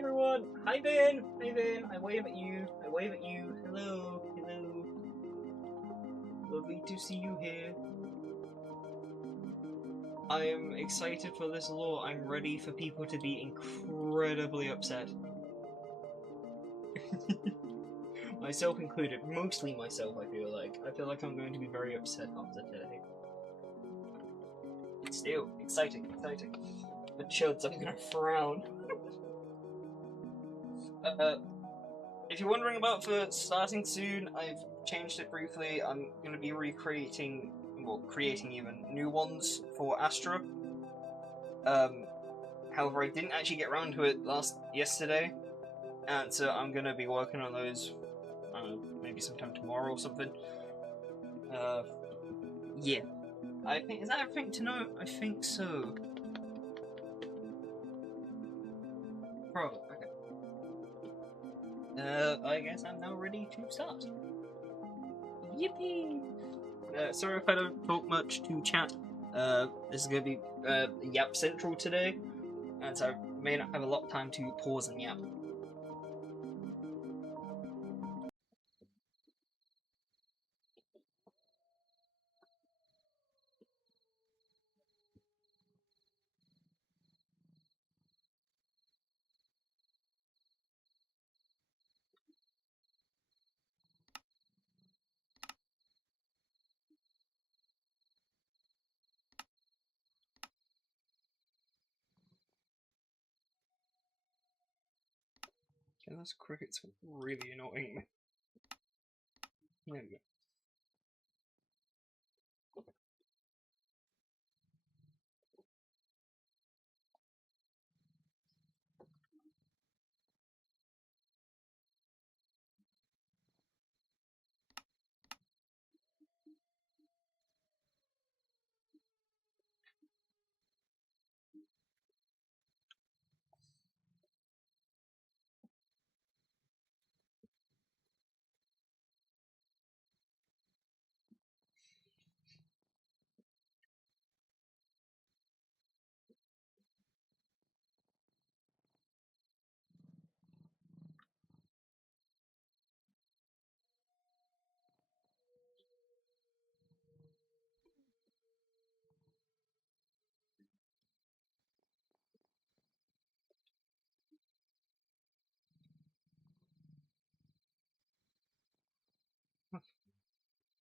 everyone! Hi Vin! Hi Vin! I wave at you. I wave at you. Hello. Hello. Lovely to see you here. I am excited for this lore. I'm ready for people to be incredibly upset. Myself included. Mostly myself, I feel like. I feel like I'm going to be very upset after today. Still, exciting, exciting. The chuds, I'm gonna frown. If you're wondering about for starting soon, I've changed it briefly. I'm going to be creating even new ones for Astra. However, I didn't actually get around to it yesterday, and so I'm going to be working on those, maybe sometime tomorrow or something. Yeah. I think, is that everything to know? I think so. Probably, okay. I guess I'm now ready to start. Yippee! Sorry if I don't talk much to chat. This is going to be Yap Central today, and so I may not have a lot of time to pause and yap. Okay, those crickets are really annoying me. There we go.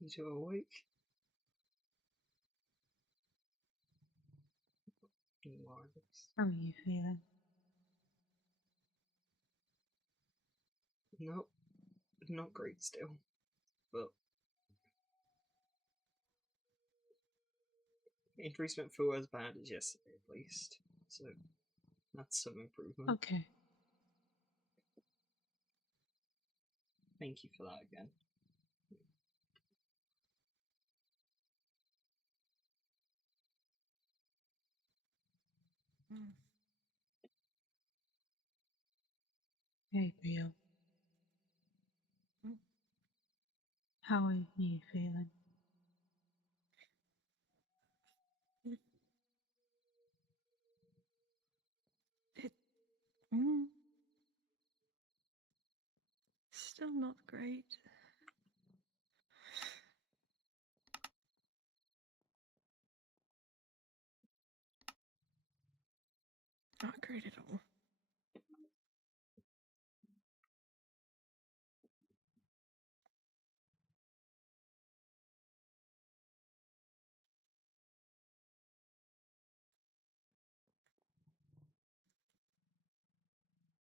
Is you awake? How are you feeling? No, not great still, but injuries don't feel as bad as yesterday at least, so that's some improvement. Okay. Thank you for that again. Gabriel. How are you feeling? Still not great. Not great at all.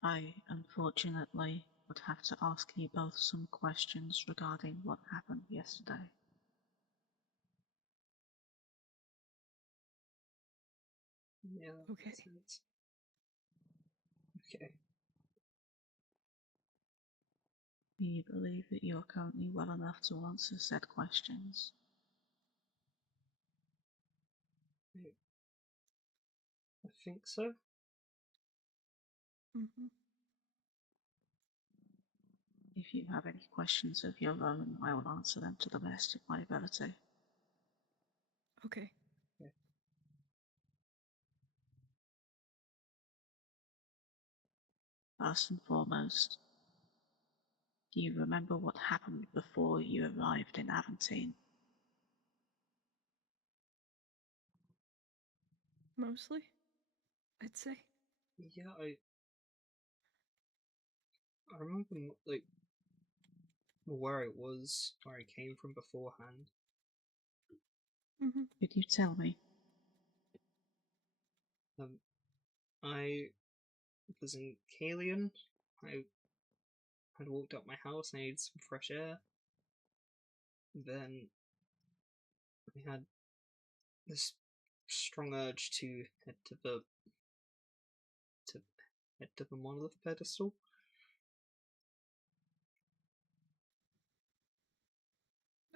I, unfortunately, would have to ask you both some questions regarding what happened yesterday. Yeah, that Okay. makes sense. Okay. Do you believe that you're currently well enough to answer said questions? I think so. Mm-hmm. If you have any questions of your own, I will answer them to the best of my ability. Okay. Yeah. First and foremost, do you remember what happened before you arrived in Aventine? Mostly, I'd say. Yeah, I remember like where it was, where I came from beforehand. Mm-hmm. Could you tell me? I was in Kalian. I had walked up my house. I needed some fresh air. Then I had this strong urge to head to head to the monolith pedestal.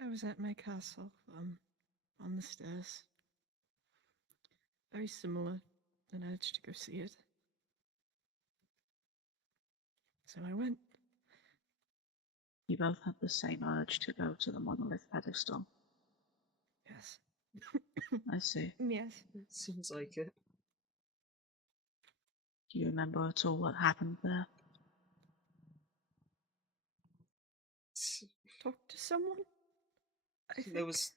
I was at my castle, on the stairs. Very similar, an urge to go see it. So I went. You both had the same urge to go to the monolith pedestal. Yes. I see. Yes. It seems like it. Do you remember at all what happened there? Talk to someone? I think. There was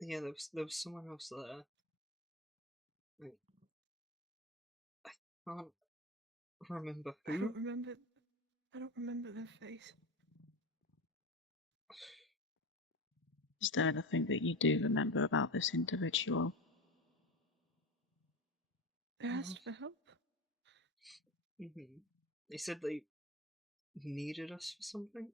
there was someone else there. I can't remember I who. don't remember their face. Is there anything that you do remember about this individual? They asked for help. Mm-hmm. They said they needed us for something.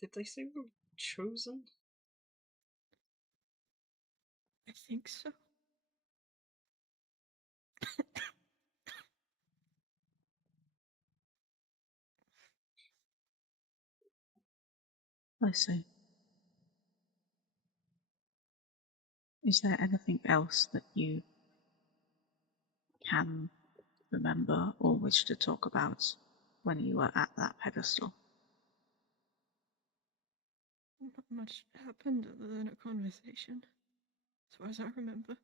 Did they say we were chosen? I think so. I see. Is there anything else that you can remember or wish to talk about when you were at that pedestal? Not much happened other than a conversation, as far as I remember.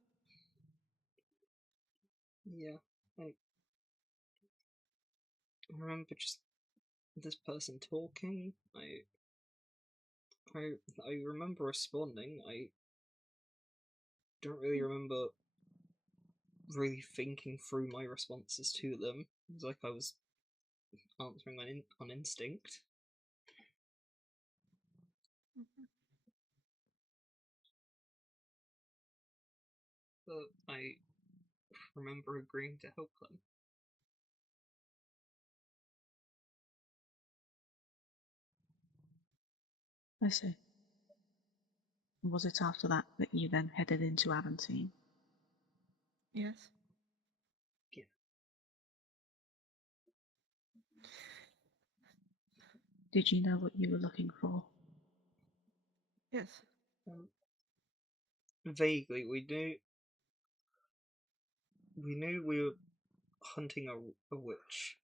Yeah, I remember just this person talking. I remember responding. I don't really remember really thinking through my responses to them. It was like I was answering on instinct. Mhm. But I remember agreeing to help them. I see. Was it after that that you then headed into Aventine? Yes. Yeah. Did you know what you were looking for? Yes. Vaguely, we knew we were hunting a witch.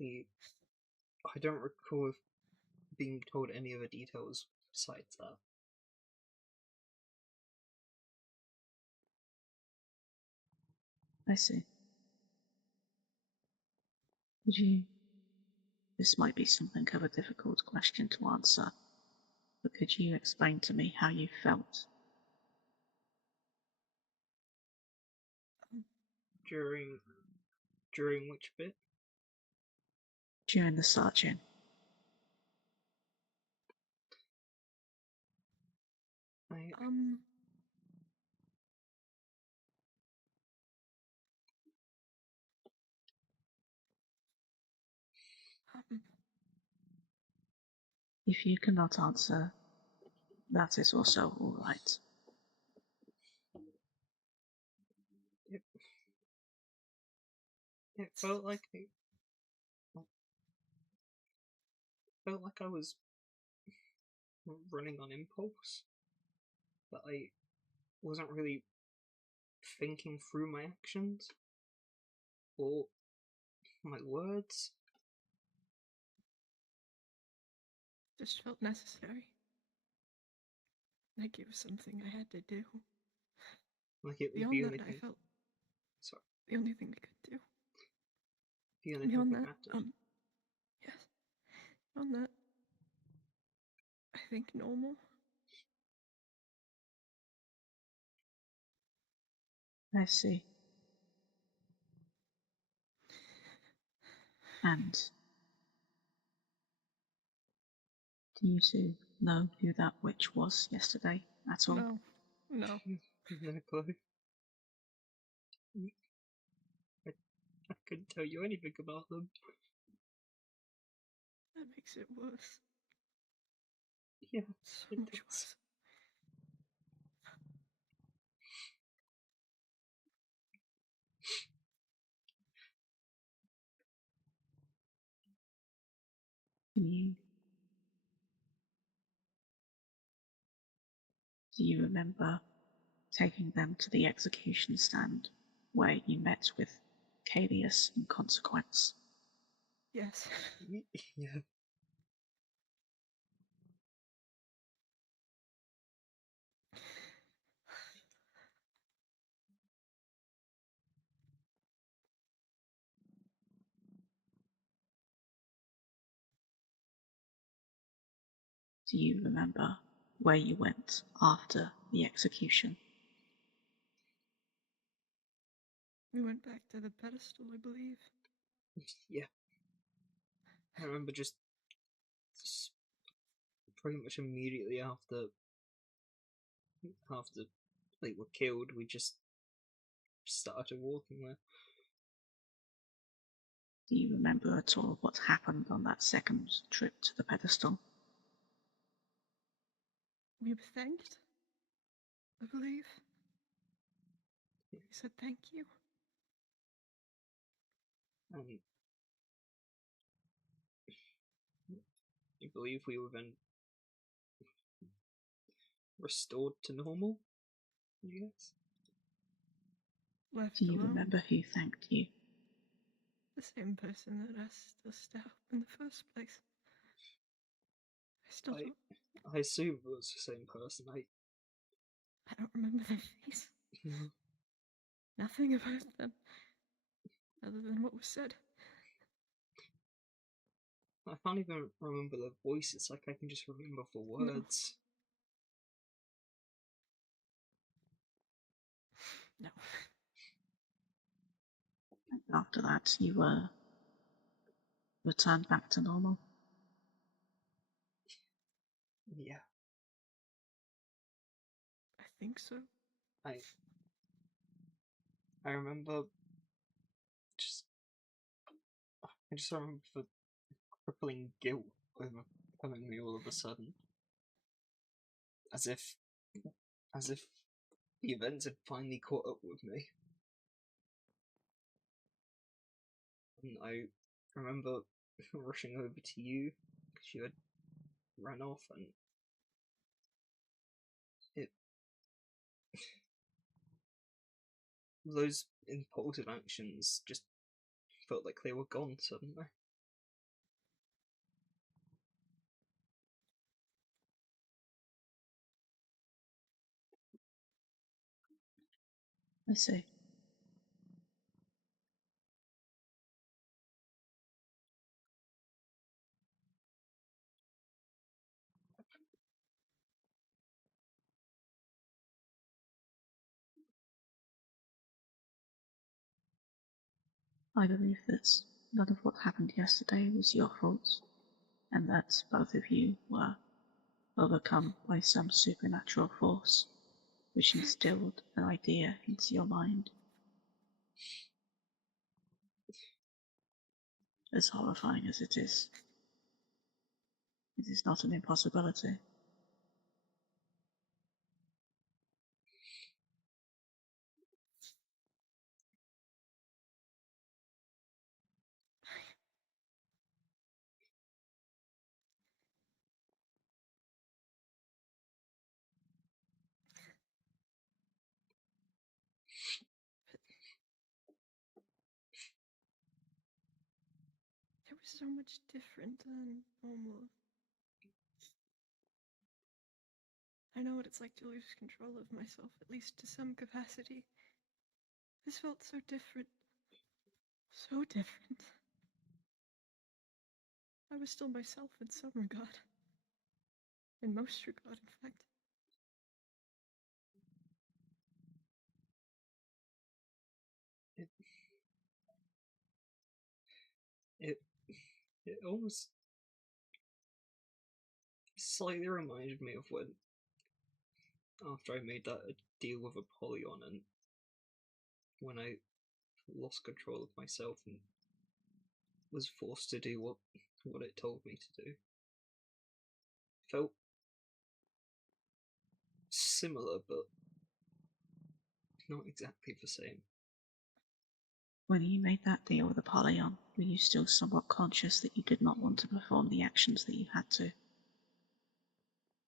I don't recall being told any other details besides that. I see. Could you... This might be something of a difficult question to answer, but could you explain to me how you felt? During which bit? During the searching? I um, If you cannot answer, that is also all right. it, it felt like I was running on impulse, but I wasn't really thinking through my actions or my words. Just felt necessary. Like it was something I had to do. Like it was Beyond the that, only I thing. felt Sorry, the only thing we could do. the only thing Beyond that that, mattered. yes. Beyond that, I think normal. I see. And do you two know who that witch was yesterday at all? No. No. No clue. I couldn't tell you anything about them. That makes it worse. Yeah, So it much does. worse. Do you remember taking them to the execution stand where you met with Calius in Consequence? Yes. Yeah. Do you remember where you went after the execution? We went back to the pedestal, I believe. Yeah. I remember just pretty much immediately after they were killed, we just started walking there. Do you remember at all what happened on that second trip to the pedestal? We were thanked, I believe. He said thank you. And I believe we were then restored to normal, I guess. Left Do you alone. remember who thanked you? The same person that asked us to help in the first place. I still don't. I assume it was the same person. I don't remember their face. No. Nothing about them, other than what was said. I can't even remember their voice. It's like I can just remember the words. No. After that, you were returned back to normal? Yeah. I think so. I remember I just remember the crippling guilt overcoming me all of a sudden. As if the events had finally caught up with me. And I remember rushing over to you because you had ran off, and those impulsive actions just felt like they were gone suddenly. I see. I believe that none of what happened yesterday was your fault, and that both of you were overcome by some supernatural force which instilled an idea into your mind. As horrifying as it is not an impossibility. much different than normal. I know what it's like to lose control of myself, at least to some capacity. This felt so different. So different. I was still myself in some regard. In most regard, in fact. It almost slightly reminded me of when, after I made that deal with Apollyon, and when I lost control of myself and was forced to do what it told me to do. Felt similar, but not exactly the same. When you made that deal with Apollyon, were you still somewhat conscious that you did not want to perform the actions that you had to?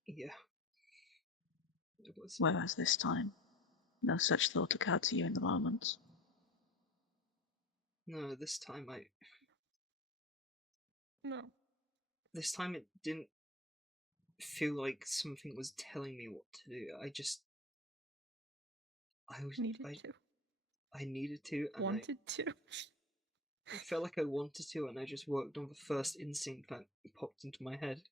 Yeah. It was. Whereas this time, no such thought occurred to you in the moment. No, this time No. This time it didn't feel like something was telling me what to do. I Needed to. I needed to, and Wanted to. I felt like I wanted to, and I just worked on the first instinct that popped into my head.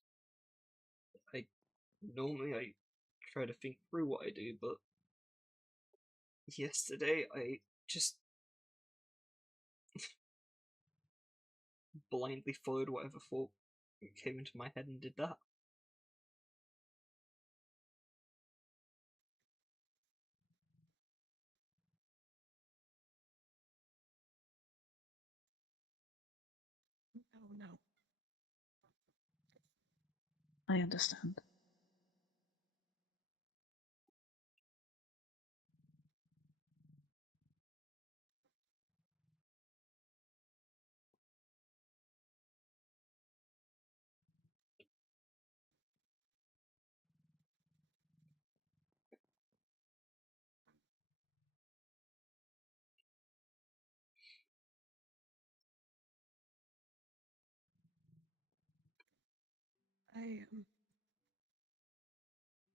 Normally I try to think through what I do, but yesterday I just blindly followed whatever thought came into my head and did that. Oh no. I understand.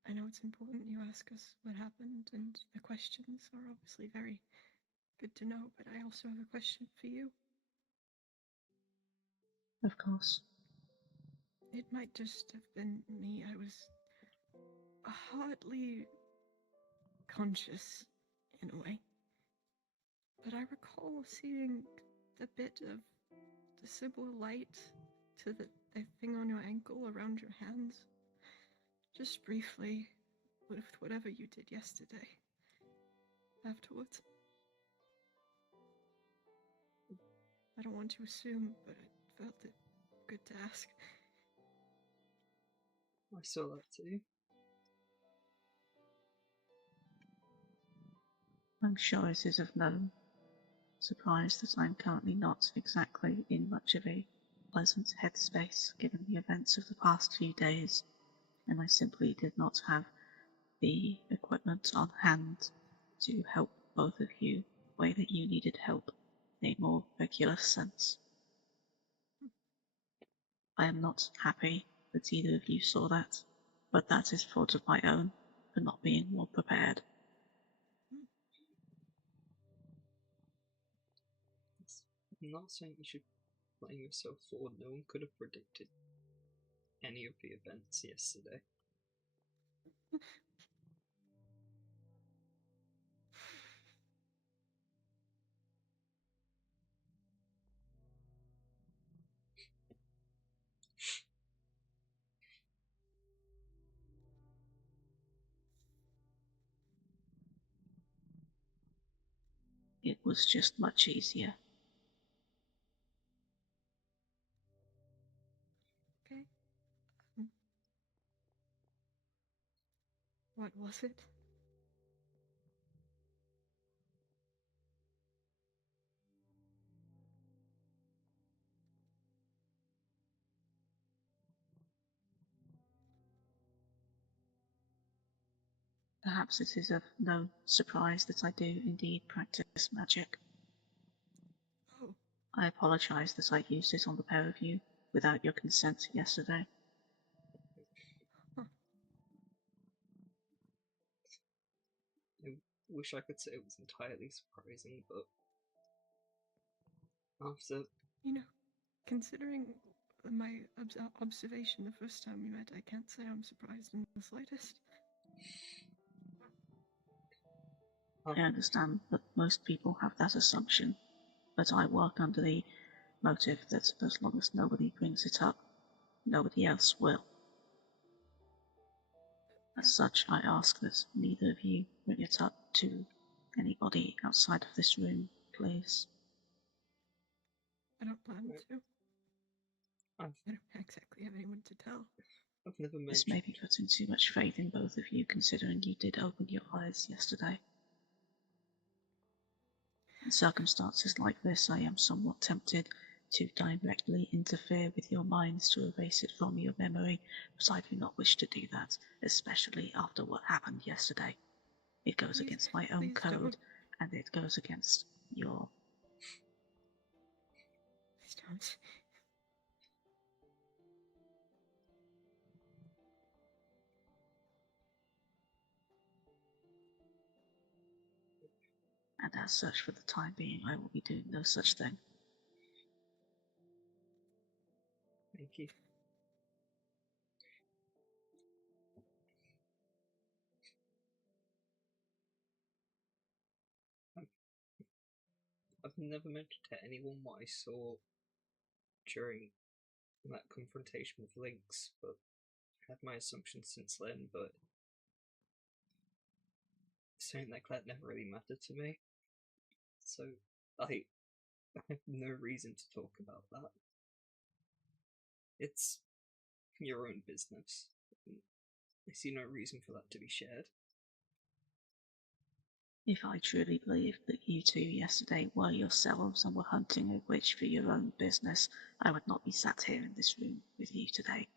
I know it's important you ask us what happened, and the questions are obviously very good to know, but I also have a question for you. Of course. It might just have been me. I was hardly conscious, in a way. But I recall seeing the bit of the Sybil light to the thing on your ankle around your hands. Just briefly, with whatever you did yesterday. Afterwards. I don't want to assume, but I felt it good to ask. I saw that too. I'm sure it is of no surprise that I'm currently not exactly in much of a pleasant headspace given the events of the past few days, and I simply did not have the equipment on hand to help both of you the way that you needed help in a more regular sense. I am not happy that either of you saw that, but that is fault of my own for not being more prepared. I'm not saying you should blame yourself for. No one could have predicted any of the events yesterday. It was just much easier. Okay. What was it? Perhaps it is of no surprise that I do indeed practice magic. Oh. I apologize that I used it on the pair of you. without your consent yesterday. I wish I could say it was entirely surprising, but after You know, considering my observation the first time we met, I can't say I'm surprised in the slightest. I understand that most people have that assumption, but I work under the motive that as long as nobody brings it up, nobody else will. As such, I ask that neither of you bring it up to anybody outside of this room, please. I don't plan to. I've I don't exactly have anyone to tell. never This mentioned. may be putting too much faith in both of you, considering you did open your eyes yesterday. In circumstances like this, I am somewhat tempted to directly interfere with your minds to erase it from your memory, but I do not wish to do that, especially after what happened yesterday. It goes against my own code, don't. and it goes against your... Please don't. And as such, for the time being, I will be doing no such thing. Thank you. I've never mentioned to anyone what I saw during that confrontation with Lynx, but I had my assumptions since then, but something like that never really mattered to me. So I have no reason to talk about that. It's your own business. I see no reason for that to be shared. If I truly believed that you two yesterday were yourselves and were hunting a witch for your own business, I would not be sat here in this room with you today.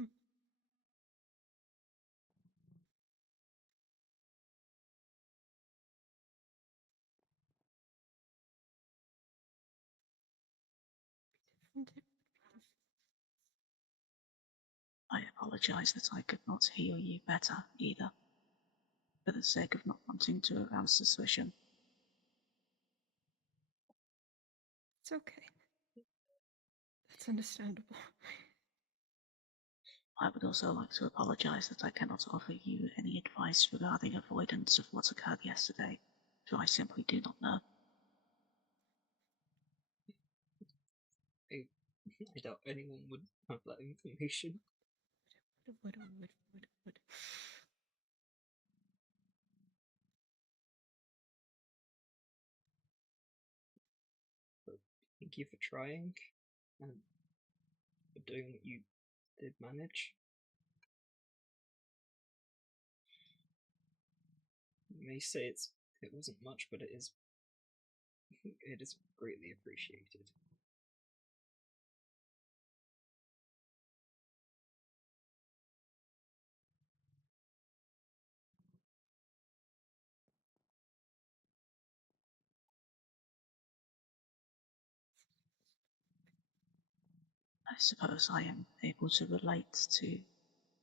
Mm. I apologize that I could not hear you better, either, for the sake of not wanting to arouse suspicion. It's okay. That's understandable. I would also like to apologize that I cannot offer you any advice regarding avoidance of what occurred yesterday, for I simply do not know. I doubt anyone would have that information. Would. But thank you for trying and for doing what you did manage. You may say it wasn't much, but it is greatly appreciated. I suppose I am able to relate to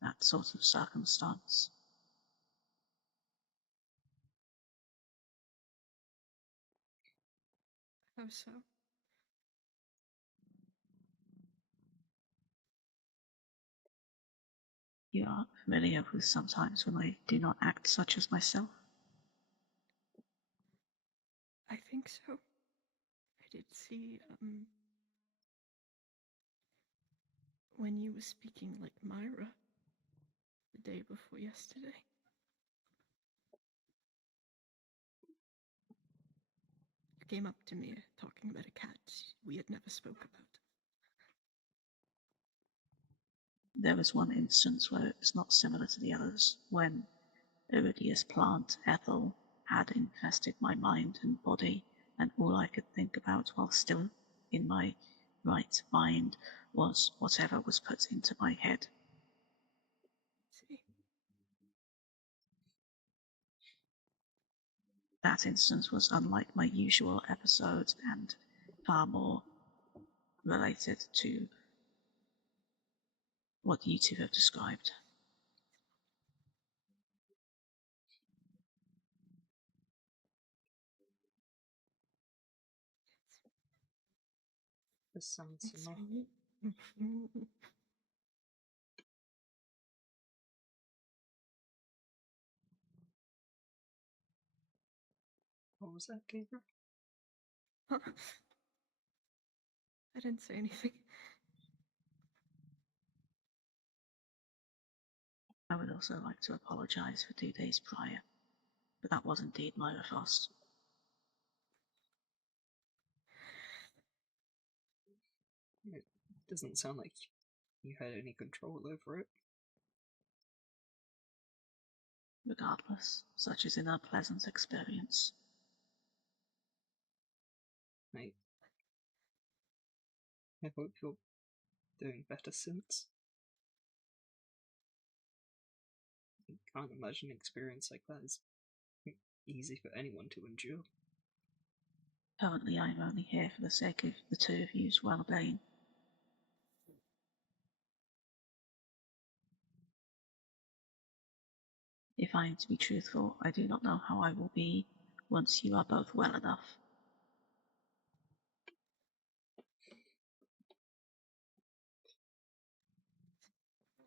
that sort of circumstance. How so? You are familiar with sometimes when I do not act such as myself? I think so. I did see, when you were speaking like Myra the day before yesterday. You came up to me talking about a cat we had never spoke about. There was one instance where it was not similar to the others, when odious plant, Ethel, had infested my mind and body, and all I could think about while still in my right mind was whatever was put into my head. See. That instance was unlike my usual episodes and far more related to what you two have described. This sounds It's enough. me. What was that, Gabriel? Huh? I didn't say anything. I would also like to apologize for 2 days prior, but that was indeed Myra Frost. It doesn't sound like you had any control over it. Regardless, such is an unpleasant experience. I hope you're doing better since. I can't imagine an experience like that is easy for anyone to endure. Currently, I am only here for the sake of the two of you's well-being. If I am to be truthful, I do not know how I will be once you are both well enough.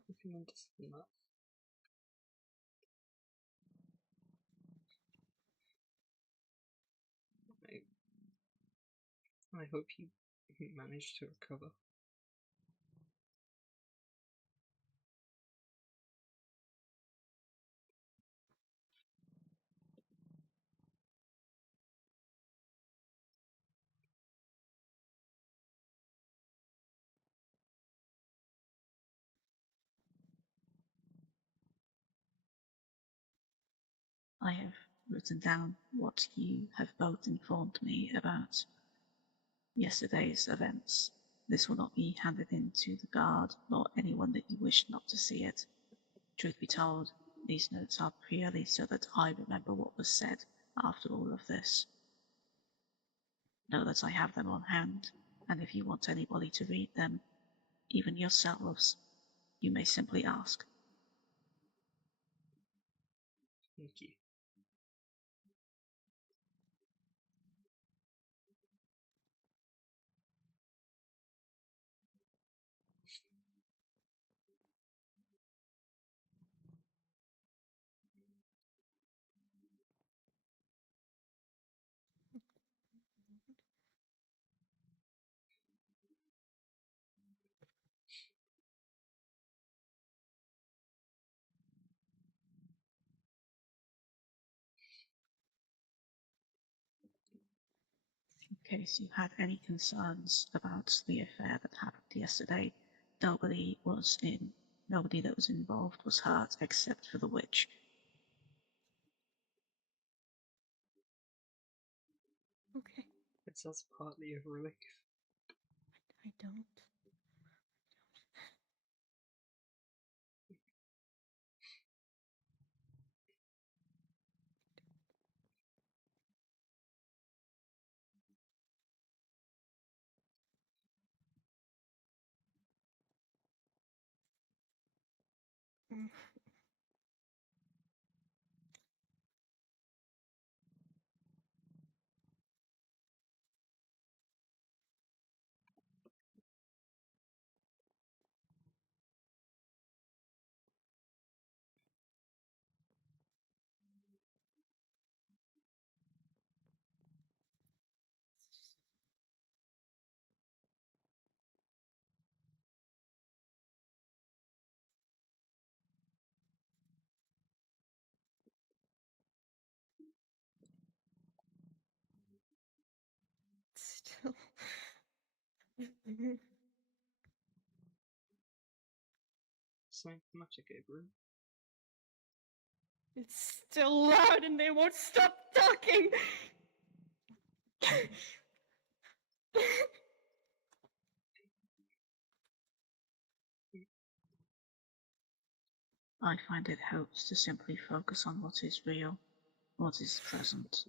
I can understand that. I hope you manage to recover. I have written down what you have both informed me about yesterday's events. This will not be handed in to the guard or anyone that you wish not to see it. Truth be told, these notes are purely so that I remember what was said after all of this. Know that I have them on hand, and if you want anybody to read them, even yourselves, you may simply ask. Thank you. In case you had any concerns about the affair that happened yesterday, nobody that was involved was hurt except for the witch. Okay. It sounds partly of relief. I don't. Mm. Still. Something the matter, Gabriel? It's still loud and they won't stop talking! I find it helps to simply focus on what is real, what is present.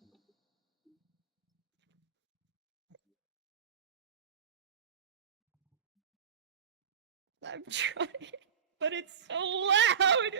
I'm trying, but it's so loud!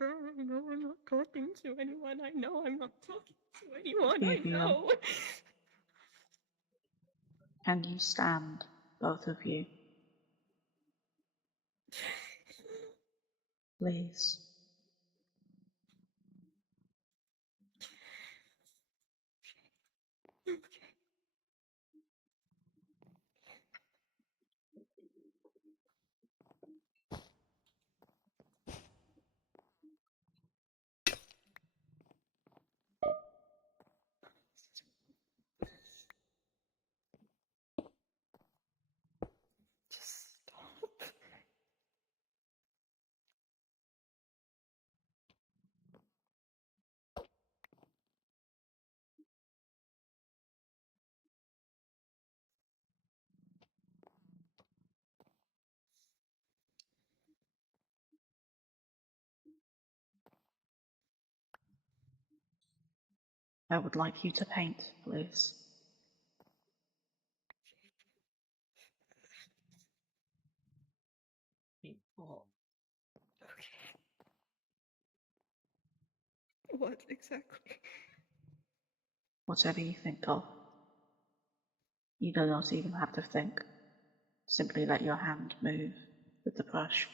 I know I'm not talking to anyone. I know I'm not talking to anyone. I Vivian. know. Can you stand, both of you? Please. Okay. Just stop. I would like you to paint, please. What? Okay. What exactly? Whatever you think of. You do not even have to think. Simply let your hand move with the brush.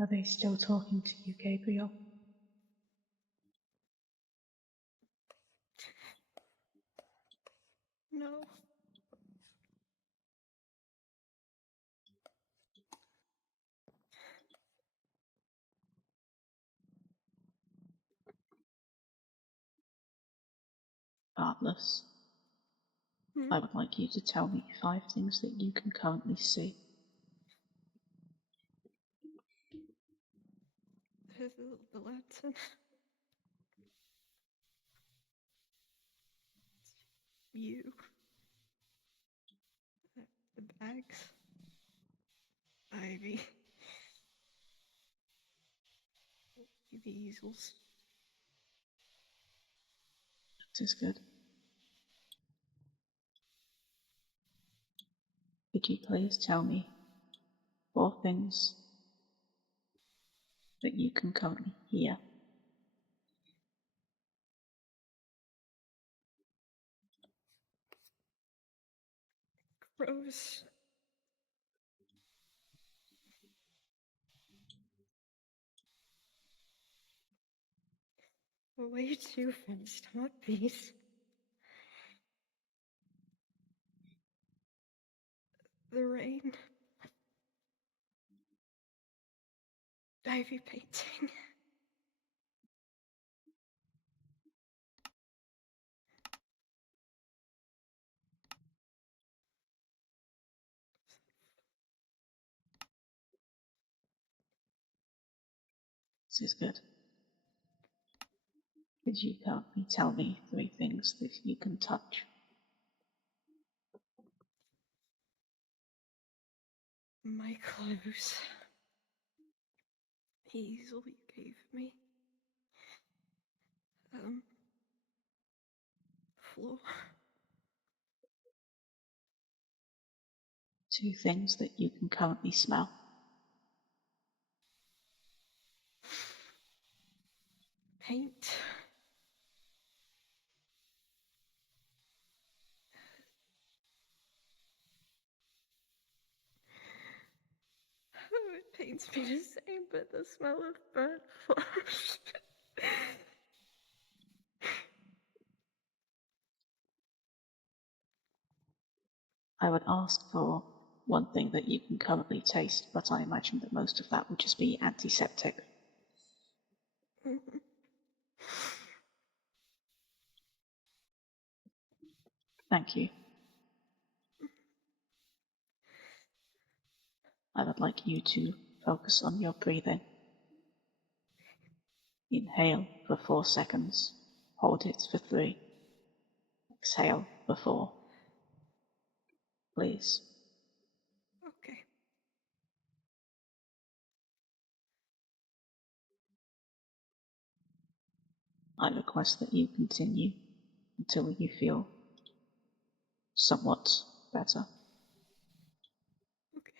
Are they still talking to you, Gabriel? No. Regardless, I would like you to tell me 5 things that you can currently see. The lantern. You. The bags. Ivy. The easels. That is good. Could you please tell me 4 things that you can currently hear? Crows. Way too fast heartbeats. The rain. Ivy painting. This is good. Could you currently tell me 3 things that you can touch? My clothes. The easel you gave me. Floor. 2 things that you can currently smell. Paint. It pains me to say, but the smell of burnt flesh. I would ask for 1 thing that you can currently taste, but I imagine that most of that would just be antiseptic. Thank you. I would like you to focus on your breathing. Inhale for 4 seconds. Hold it for 3. Exhale for 4. Please. Okay. I request that you continue until you feel somewhat better. Okay.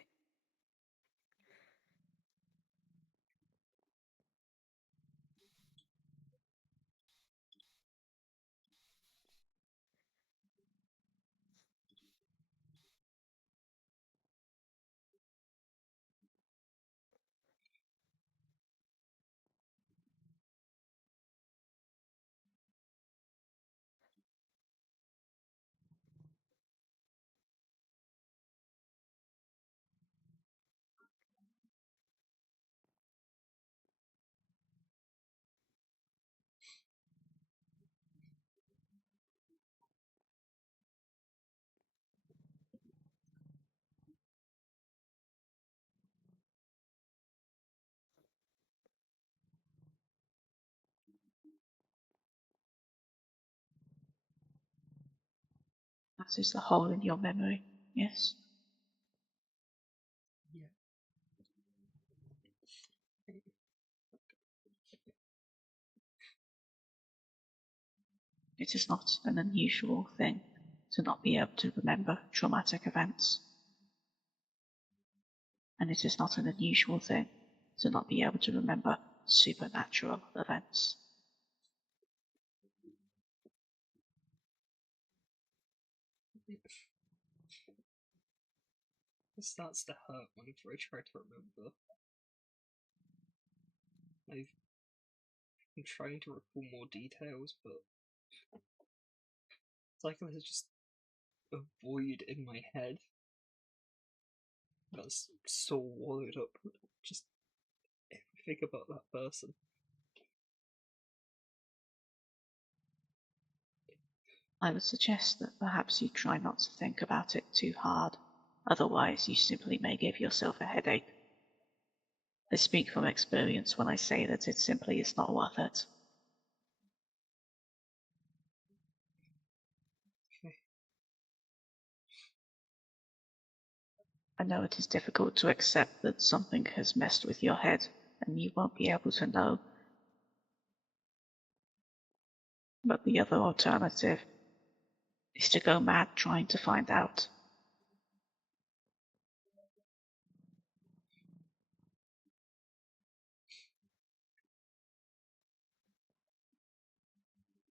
That is the hole in your memory, yes? Yeah. It is not an unusual thing to not be able to remember traumatic events. And it is not an unusual thing to not be able to remember supernatural events. It starts to hurt whenever I try to remember. I'm trying to recall more details, but it's like there's just a void in my head that's so wallowed up. Just everything about that person. I would suggest that perhaps you try not to think about it too hard, otherwise you simply may give yourself a headache. I speak from experience when I say that it simply is not worth it. Okay. I know it is difficult to accept that something has messed with your head and you won't be able to know. But the other alternative is to go mad trying to find out.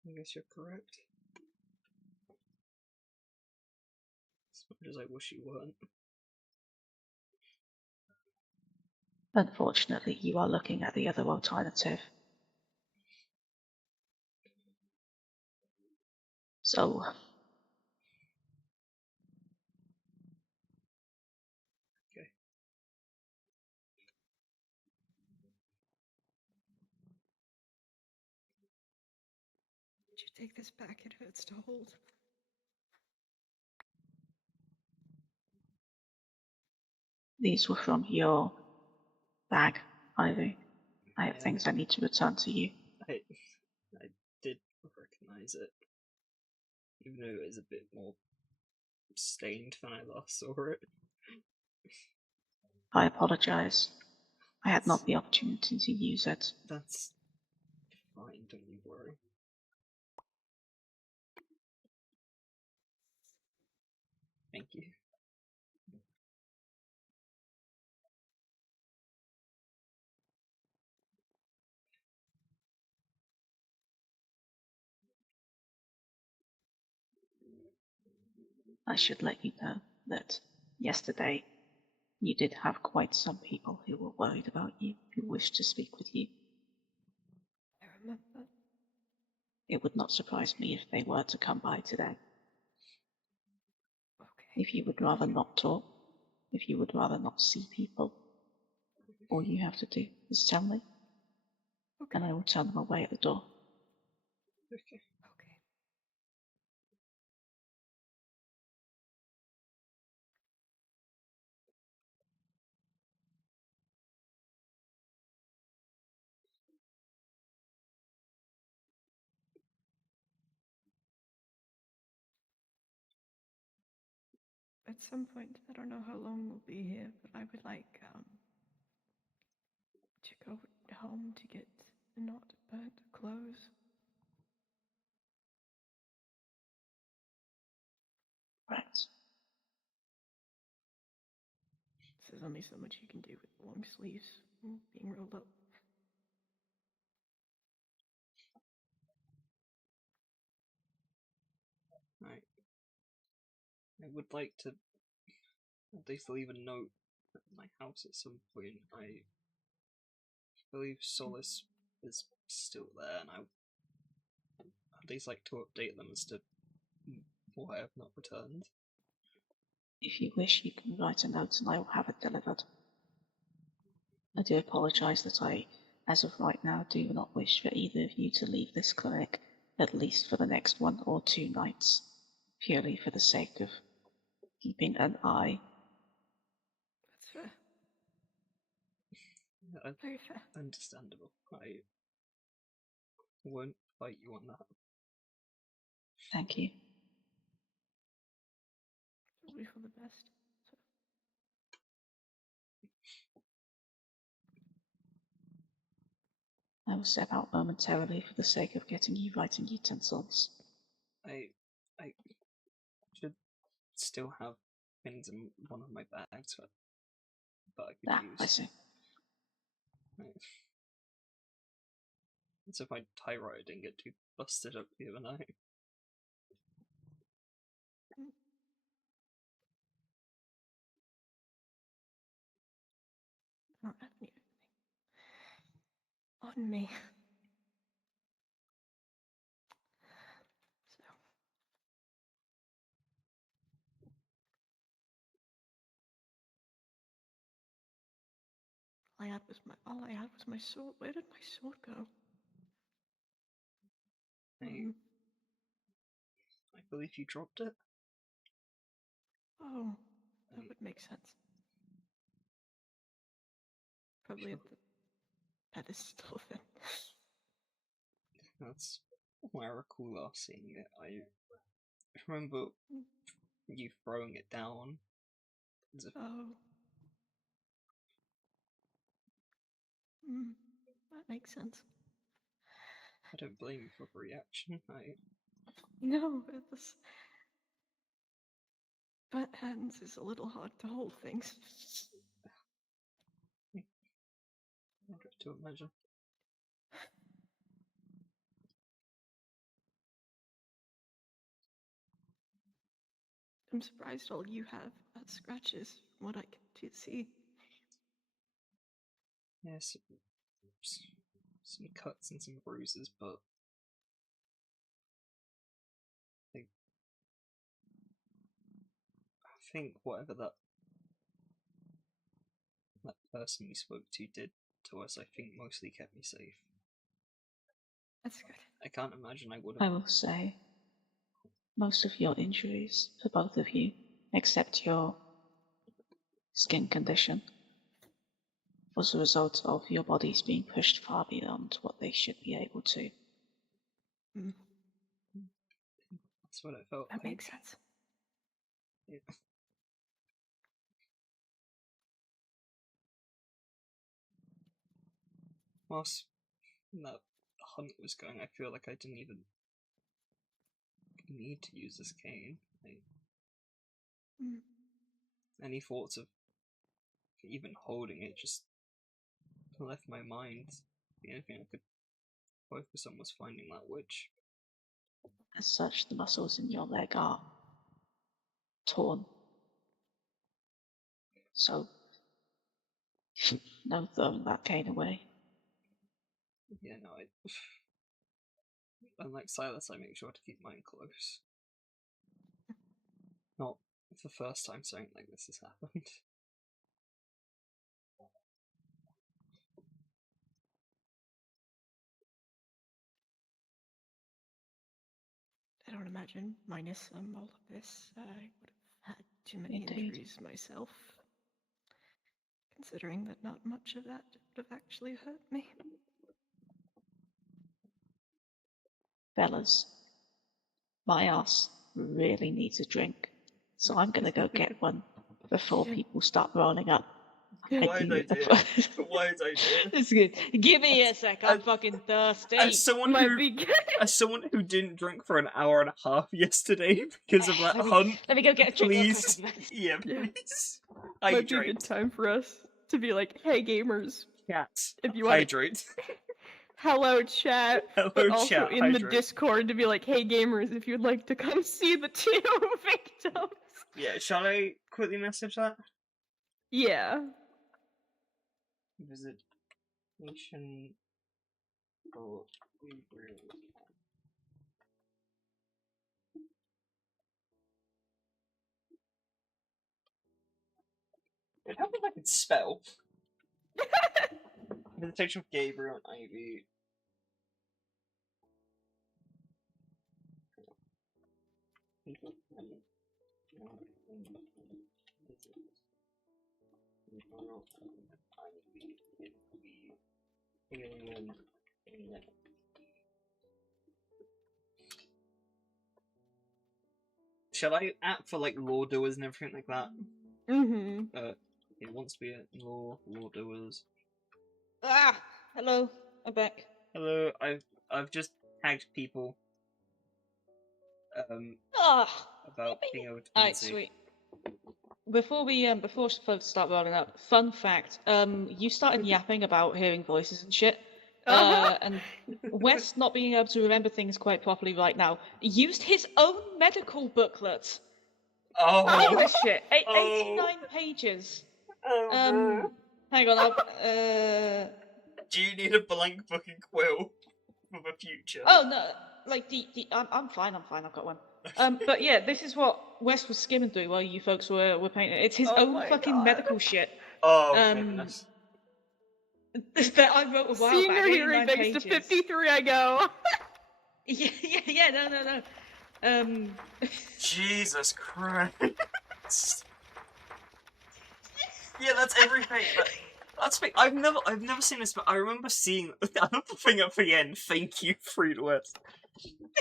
I guess you're correct. As much as I wish you weren't. Unfortunately, you are looking at the other alternative. So, Okay. Did you take this back? It hurts to hold. these were from your bag, Ivy. I have Yeah. things I need to return to you. I did recognize it, even though it is a bit more stained than I last saw it. I apologize. I had not the opportunity to use it. That's fine, don't you worry. Thank you. I should let you know that yesterday you did have quite some people who were worried about you, who wished to speak with you. I remember. It would not surprise me if they were to come by today. Okay. If you would rather not talk, if you would rather not see people, all you have to do is tell me, Okay. and I will turn them away at the door. Okay. Okay. At some point, I don't know how long we'll be here, but I would like to go home to get not burnt clothes. Right. There's only so much you can do with long sleeves and being rolled up. Right. I would like to at least leave a note at my house at some point. I believe Solace is still there, and I would at least like to update them as to why I have not returned. If you wish, you can write a note and I will have it delivered. I do apologize that I, as of right now, do not wish for either of you to leave this clinic, at least for the next 1 or 2 nights, purely for the sake of keeping an eye. That's fair. Uh, Very fair. Understandable. I won't fight you on that. Thank you. We for the best. So, I will step out momentarily for the sake of getting you writing utensils. I should still have things in one of my bags that I could use. I see. Right. So if my typewriter didn't get too busted up the other night. I don't have anything on gotten me. So. All I had was my sword. Where did my sword go? I believe you dropped it. Oh, that would make sense. Probably at the pedestal then. That's where I recall last seeing it. I remember you throwing it down. Oh. That makes sense. I don't blame you for the reaction. No, but hands is a little hard to hold things. I have to imagine. I'm surprised all you have are scratches, from what I can see. Yes, some cuts and some bruises, but I think whatever that person we spoke to did to us, I think mostly kept me safe. That's good. I can't imagine I would have. I will say, most of your injuries, for both of you, except your skin condition, was a result of your bodies being pushed far beyond what they should be able to. That's what it felt That like. makes sense. Yeah. Whilst that hunt was going, I feel like I didn't even need to use this cane. Any thoughts of even holding it just left my mind. The only thing I could focus on was finding that witch. As such, the muscles in your leg are torn. So, no throwing that cane away. Yeah, no, unlike Silas, I make sure to keep mine close. Not the first time something like this has happened. I don't imagine, minus all of this, I would have had too many Indeed. injuries myself. Considering that not much of that would have actually hurt me. Fellas, my ass really needs a drink, so I'm gonna go get one before people start rolling up. Wise idea. Wise idea. It's good. Give me a sec, I'm fucking thirsty. As someone who didn't drink for an hour and a half yesterday because of that hunt, let me go get a drink real quick. please. Yeah, please. Might be a Hydrate. good time for us to be like, hey gamers, Cats. if you want Hydrate. hello chat, Hello, but also chat, in the hydrate. Discord to be like, hey gamers, if you'd like to come see the two victims. Yeah, shall I quickly message that? Yeah. Visit nation. It helped if I could spell. Visitation of Gabriel and Ivy. Shall I act for like law doers and everything like that? Mm-hmm. It wants to be a law doers. Ah, hello, I'm back. Hello, I've just tagged people. About being able to Alright, sweet. Before folks start rolling up, fun fact, you started yapping about hearing voices and shit. And Wes not being able to remember things quite properly right now, used his own medical booklet. Oh! Holy shit. 89 pages. Oh, Hang on, Do you need a blank book and quill for the future? Oh no, like I'm fine. I've got one. But yeah, this is what Wes was skimming through while you folks were painting. It's his own fucking medical shit. Oh, goodness. That I wrote a while Seeing back. your hearing 89 thanks to pages. 53, I go. Yeah, no. Jesus Christ. Yeah, that's everything. That's me. I've never seen this, but I remember seeing another thing at the end. Thank you, Fruit West.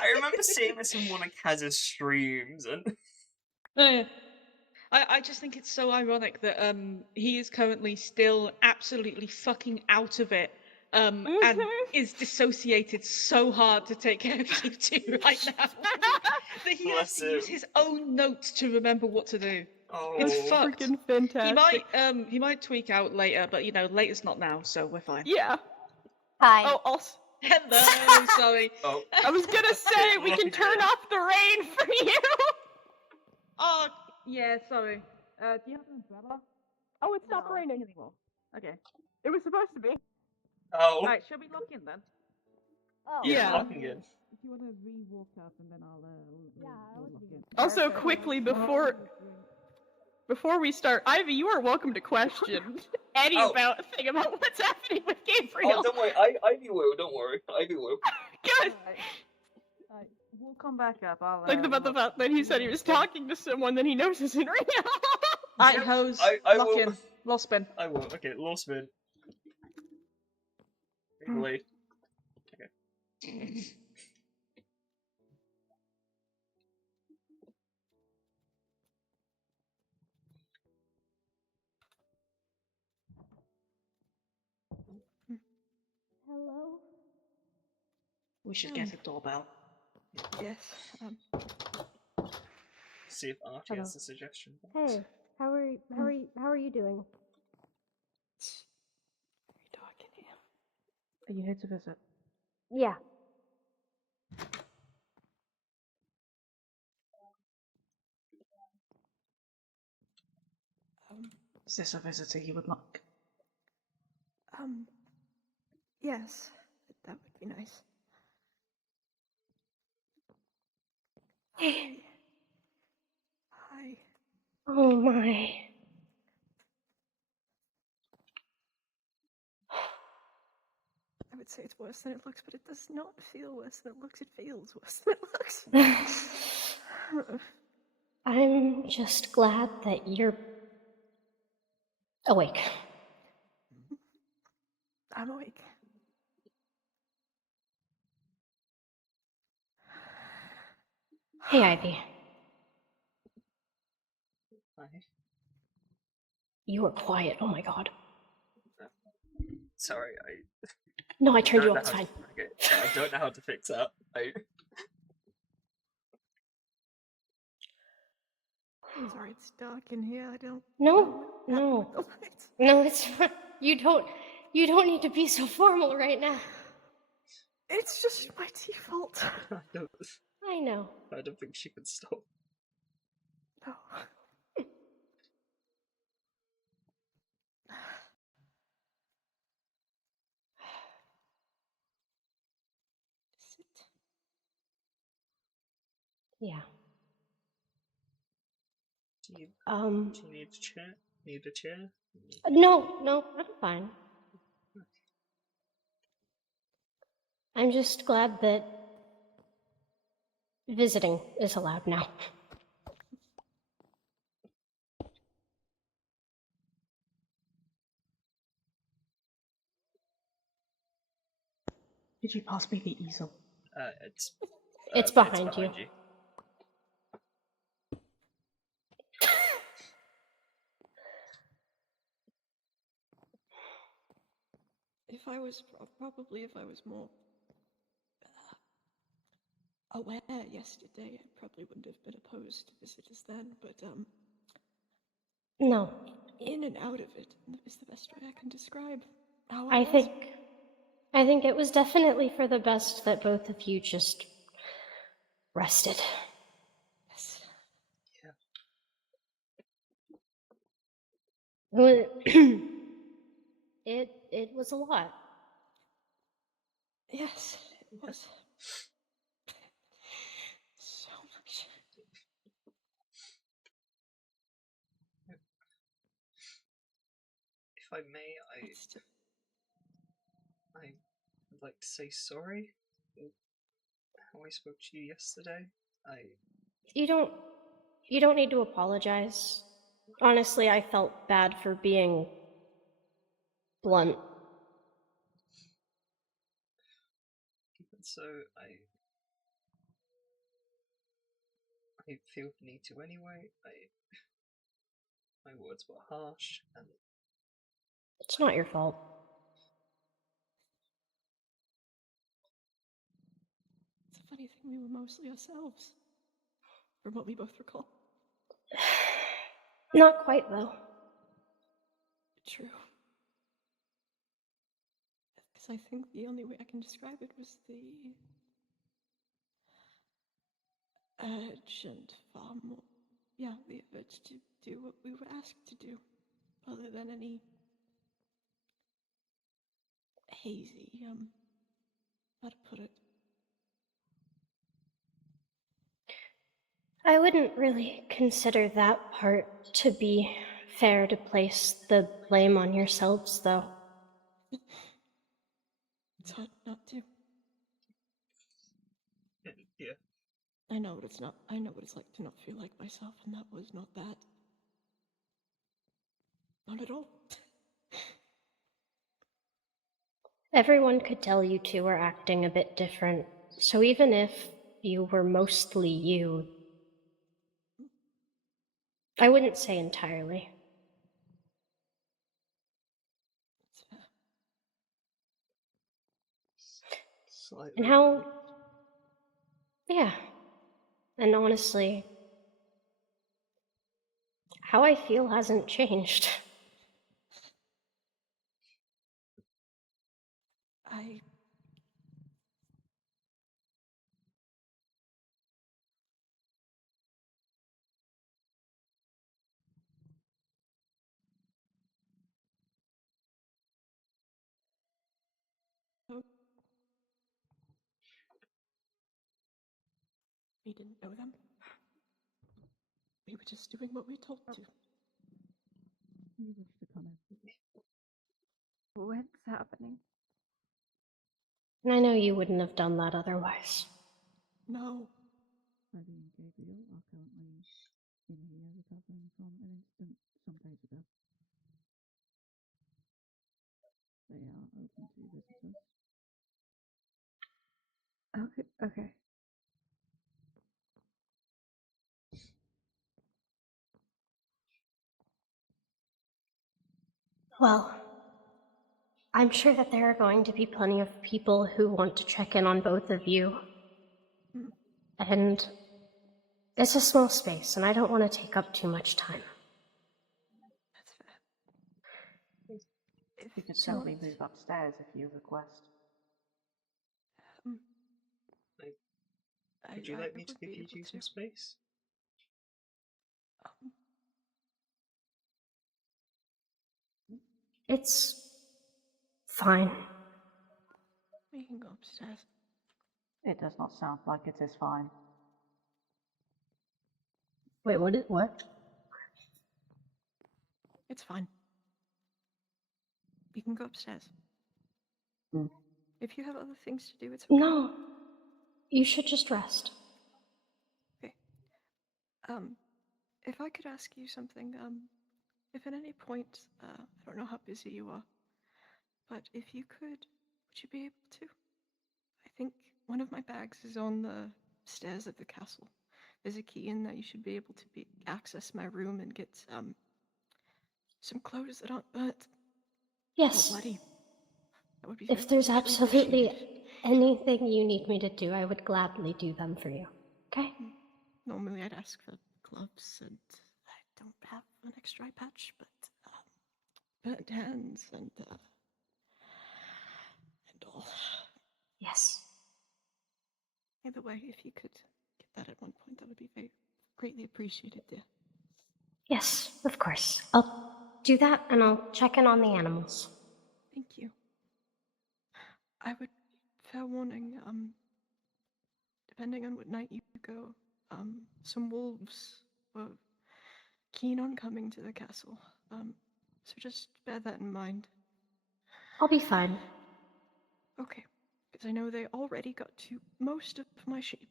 I remember seeing this in one of Kaz's streams, and I just think it's so ironic that he is currently still absolutely fucking out of it, and is dissociated so hard to take care of you two right now that he has to use his own notes to remember what to do. It's fucked. Freaking fantastic. He might tweak out later, but later's not now, so we're fine. Yeah. Hi. Oh, also. Hello, sorry. Oh. I was gonna say we can turn off the rain for you. Oh, yeah, sorry. Do you have an umbrella? Oh, it stopped raining anymore. Okay. It was supposed to be. Oh. Right, shall we lock in then? Oh, Yeah. Locking in. If you want to re-walk up and then I'll lock in. Also, quickly before we start, Ivy, you are welcome to question any thing about what's happening with Gabriel. Oh, don't worry. Ivy will. Don't worry. Ivy will. Good. Alright, we'll come back up. I'll About the fact that he said he was talking to someone that he knows isn't real. Alright, hose. I lock will. in. Lost spin. I will. Okay, lost spin. Blade. Okay. hello? We should get a doorbell. Yes. See if Archie has a suggestion. Hey, how are you doing? Very dark in here. Are you here to visit? Yeah. Is this a visitor you would like? Yes, that would be nice. Hi. Hi. Oh my. I would say it's worse than it looks, but it does not feel worse than it looks. It feels worse than it looks. I'm just glad that you're awake. I'm awake. Hey, Ivy. Hi. You were quiet. Oh my god. Sorry, No, I turned you don't off. It's know fine. I don't know how to fix that. Sorry, it's dark in here. I don't. No, know what happened with the lights. no, it's fine. You don't need to be so formal right now. It's just my default. I know. I don't think she could stop. No. Sit. Yeah. Do you need a chair? Need a chair? No, I'm fine. I'm just glad that visiting is allowed now. Did you pass me the easel? It's behind you. If I was more aware yesterday, I probably wouldn't have been opposed to visitors then, but No. in and out of it is the best way I can describe how I was. think it was definitely for the best that both of you just rested. Yes. Yeah. It was a lot. Yes, it was. So much. If I may, I would like to say sorry for how I spoke to you yesterday. You don't need to apologize. Honestly, I felt bad for being blunt. Even so, I feel the need to anyway. My words were harsh, and It's not your fault. It's a funny thing, we were mostly ourselves. From what we both recall. Not quite, though. True. Because I think the only way I can describe it was the urge and far more, the urge to do what we were asked to do, other than any hazy, how to put it. I wouldn't really consider that part to be fair to place the blame on yourselves, though. It's hard not to. yeah. I know what it's like to not feel like myself, and that was not that. Not at all. Everyone could tell you two were acting a bit different, so even if you were mostly you, I wouldn't say entirely. It's fair. Slightly. And how... Yeah. And honestly, how I feel hasn't changed. I We didn't know them. We were just doing what we told to. You wish to comment? What's happening? And I know you wouldn't have done that otherwise. No. Freddie and Gabriel are currently in here recovering from an incident some days ago. They are open to visitors. Okay. Well, I'm sure that there are going to be plenty of people who want to check in on both of you. And it's a small space, and I don't want to take up too much time. That's fair. You could So- certainly move upstairs if you request. Would you like me to would give be you able some to. space? It's fine. We can go upstairs. It does not sound like it is fine. Wait, what? It's fine. We can go upstairs. Hmm. If you have other things to do, it's okay. No. You should just rest. Okay. If I could ask you something, if at any point, I don't know how busy you are, but if you could, would you be able to? I think one of my bags is on the stairs of the castle. There's a key in there. You should be able to access my room and get some clothes that aren't burnt Yes. or bloody. That would be If very there's muchly absolutely appreciated. anything you need me to do, I would gladly do them for you. Okay? Normally I'd ask for gloves, and I don't have an extra eye patch, but burnt hands and all. Yes. Either way, if you could get that at one point, that would be very greatly appreciated, dear. Yes, of course. I'll do that, and I'll check in on the animals. Thank you. I would fair warning, depending on what night you go, some wolves were keen on coming to the castle. So just bear that in mind. I'll be fine. Okay, because I know they already got to most of my sheep.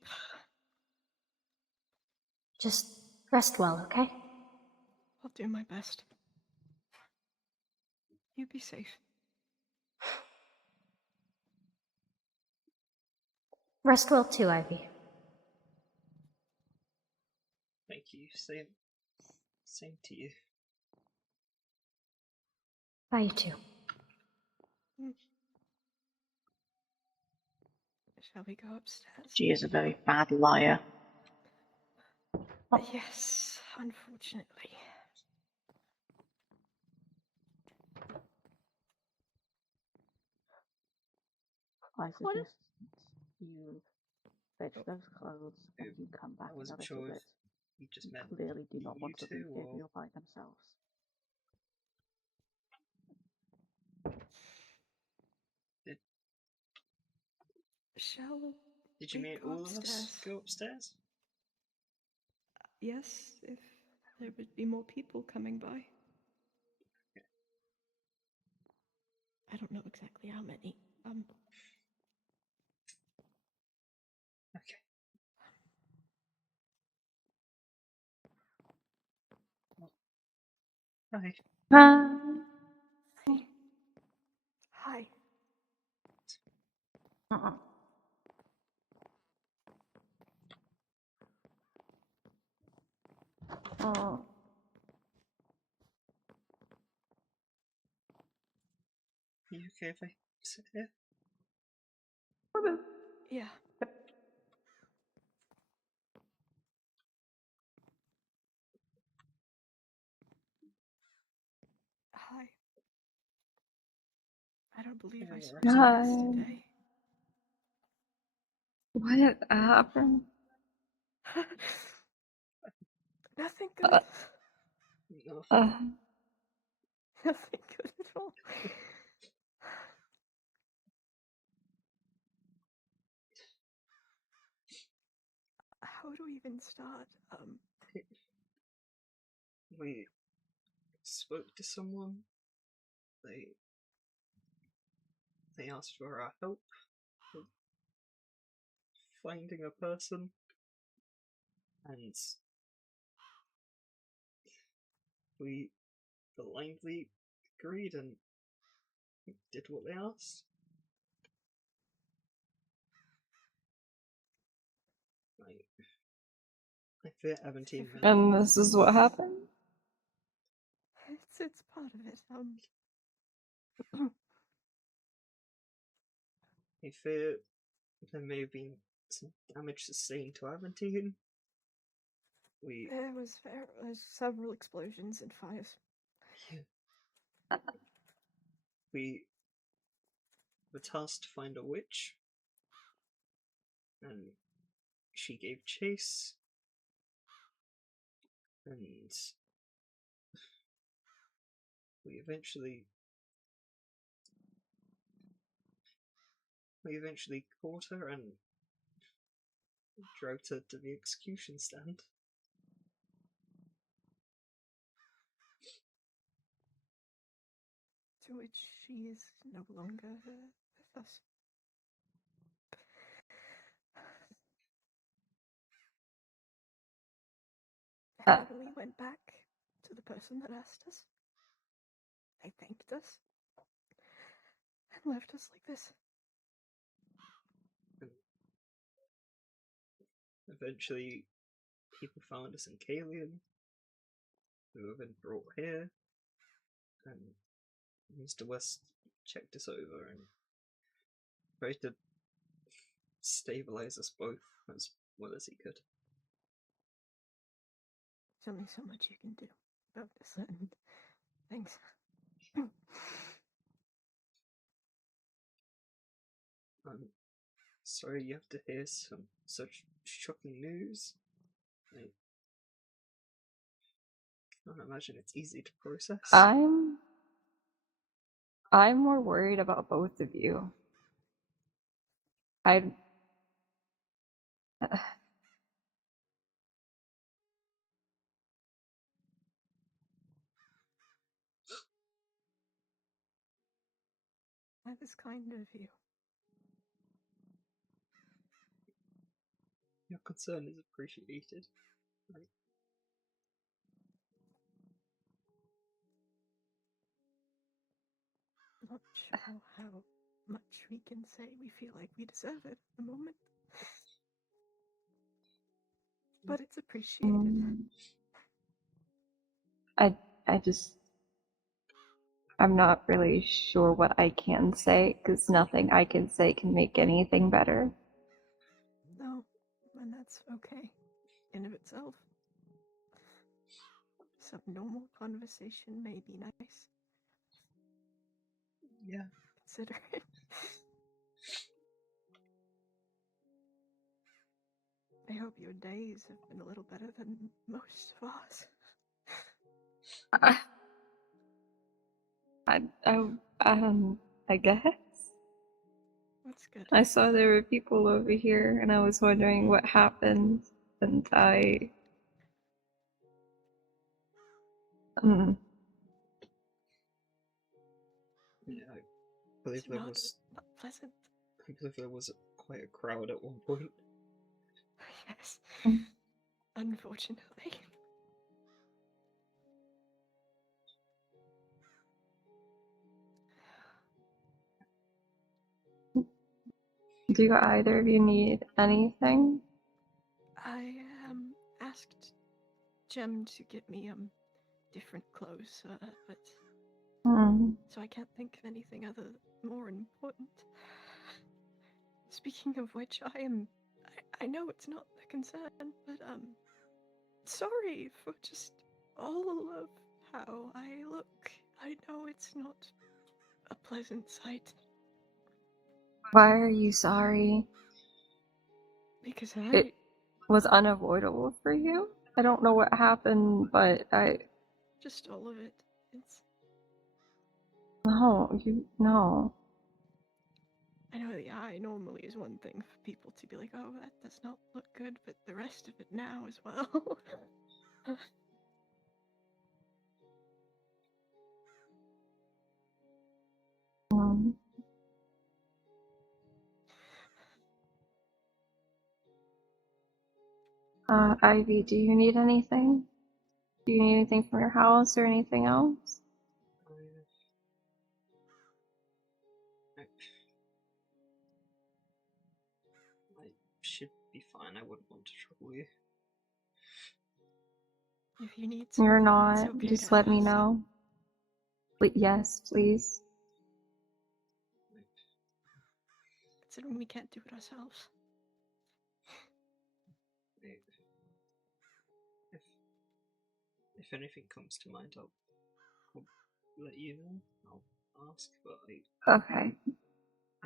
Just rest well, okay? I'll do my best. You be safe. Rest well too, Ivy. Thank you. Same to you. Bye, you too. Shall we go upstairs? She is a very bad liar. Yes, unfortunately. I suggest you fetch those clothes and you come back I in a wasn't little sure bit. if you just You meant clearly do not you want to two, leave or Gabriel by themselves. Shall you we mean go all of us upstairs? go upstairs? Yes, if there would be more people coming by. I don't know exactly how many. Okay. Hi. Hi. Are you okay if I sit here? Yeah. Hi. I don't believe I Yeah, spoke right. yesterday. What happened? Nothing good. No. Nothing good at all. How do we even start? We spoke to someone. They asked for our help with finding a person, and we blindly agreed and did what they asked. I fear Aventine may And have this is what happened? It's part of it. I fear there may have been some damage sustained to Aventine. There was several explosions and fires. We were tasked to find a witch, and she gave chase, and we eventually caught her and dragged her to the execution stand. To which she is no longer with us. And when we went back to the person that asked us, they thanked us and left us like this. And eventually, people found us in Kalian. We were then brought here, and Mr. West checked us over and tried to stabilize us both as well as he could. There's only so much you can do about this, and thanks. I'm sorry you have to hear such shocking news. I can't imagine it's easy to process. I'm more worried about both of you. I That is kind of you. Your concern is appreciated. Right? Not sure how much we can say we feel like we deserve it at the moment. But it's appreciated. I just I'm not really sure what I can say because nothing I can say can make anything better. No, and that's okay in of itself. Some normal conversation may be nice. Yeah. Consider it. I hope your days have been a little better than most of ours. I guess. That's good. I saw there were people over here, and I was wondering what happened, and mm, Yeah, I believe It's there not was. pleasant. I believe there was quite a crowd at one point. Yes. Mm. Unfortunately. do either of you need anything? I asked Jem to get me different clothes, but so I can't think of anything other more important. Speaking of which, I know it's not a concern, but sorry for just all of how I look. I know it's not a pleasant sight. Why are you sorry? Because It was unavoidable for you? I don't know what happened, but just all of it. It's no. I know the eye normally is one thing for people to be like, oh, that does not look good, but the rest of it now as well. Um, Ivy, do you need anything? Do you need anything from your house or anything else? I should be fine. I wouldn't want to trouble you. If you need You're something, not. it's okay Just to let me ask. know. Yes, please. Considering we can't do it ourselves. If anything comes to mind, I'll let you know. I'll ask, but Okay.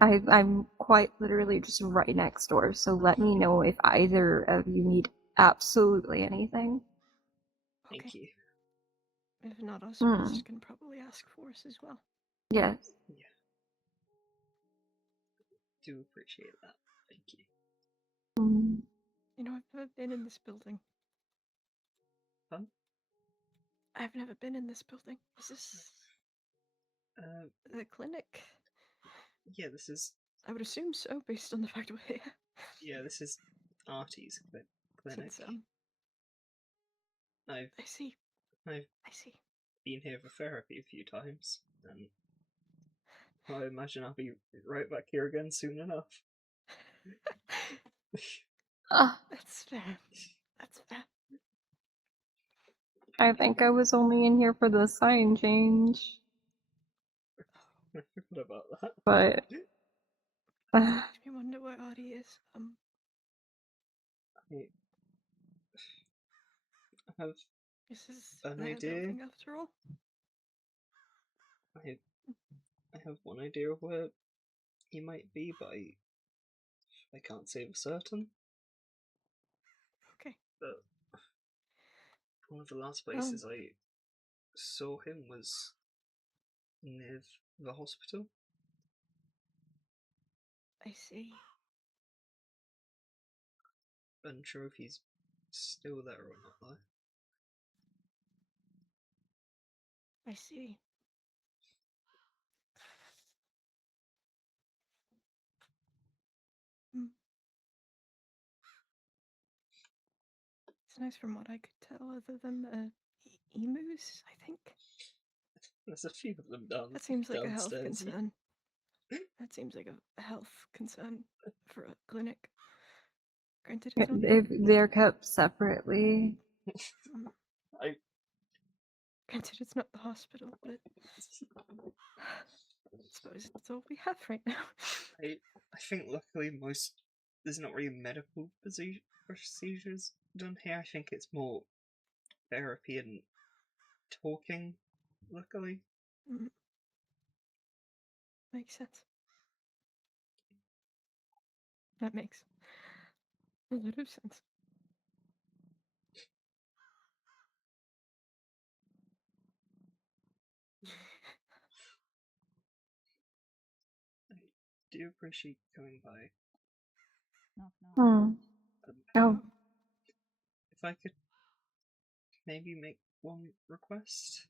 I'm quite literally just right next door, so let me know if either of you need absolutely anything. Okay. thank you. If not, our supervisors can probably ask for us as well. Yes. Yeah. Do appreciate that. Thank you. You know, I've never been in this building. Huh? I've never been in this building. Is this the clinic? Yeah, this is. I would assume so, based on the fact we're here. Yeah, this is Artie's clinic. Since, I've I see. I've I see. been here for therapy a few times, and I imagine I'll be right back here again soon enough. That's fair. That's fair. I think I was only in here for the sign change, I forgot about that. but Makes me wonder where Artie is. I have This is an their idea. building after all. I have one idea of where he might be, but I can't say for certain. Okay. But one of the last places I saw him was near the hospital. I see. unsure if he's still there or not, though. I see. It's nice from what I could tell, other than the emus, I think. There's a few of them That seems like a health downstairs. concern. That seems like a health concern for a clinic. Granted, it's not. If they're kept separately. Granted, it's not the hospital, but I suppose that's all we have right now. I think luckily there's not really medical procedures done here. I think it's more therapy and talking, luckily. Makes sense. That makes a lot of sense. I do appreciate you coming by. Oh. If I could maybe make one request.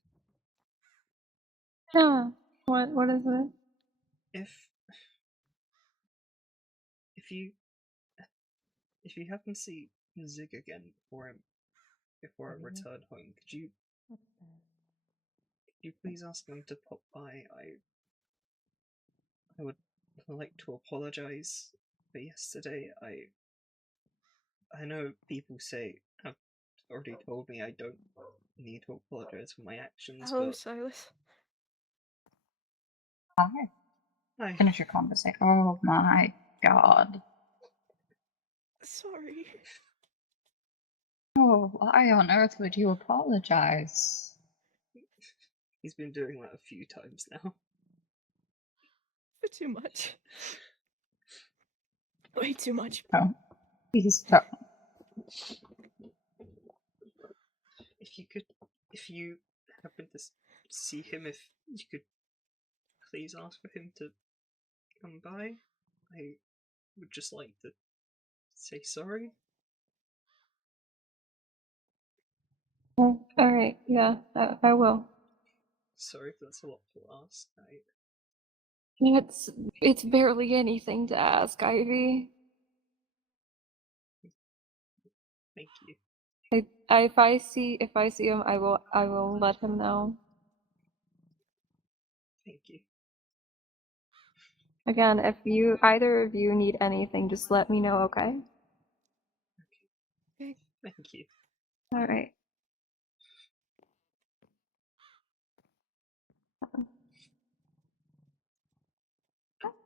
Yeah. What is it? If you happen to see Zig again before I return home, could you please ask them to pop by? I would like to apologize for yesterday. I know people have already told me I don't need to apologize for my actions, Hello, but Silas. Hi. Hi. Finish your conversation. Oh my god. Sorry. Oh, why on earth would you apologize? He's been doing that a few times now. For too much. Way too much. Oh, please don't. If you happen to see him, if you could please ask for him to come by, I would just like to say sorry. Well, alright, yeah, I will. Sorry if that's a lot to ask. It's barely anything to ask, Ivy. Thank you. If I see him, I will let him know. Thank you. Again, if either of you need anything, just let me know, okay? Okay. Thank you. Alright.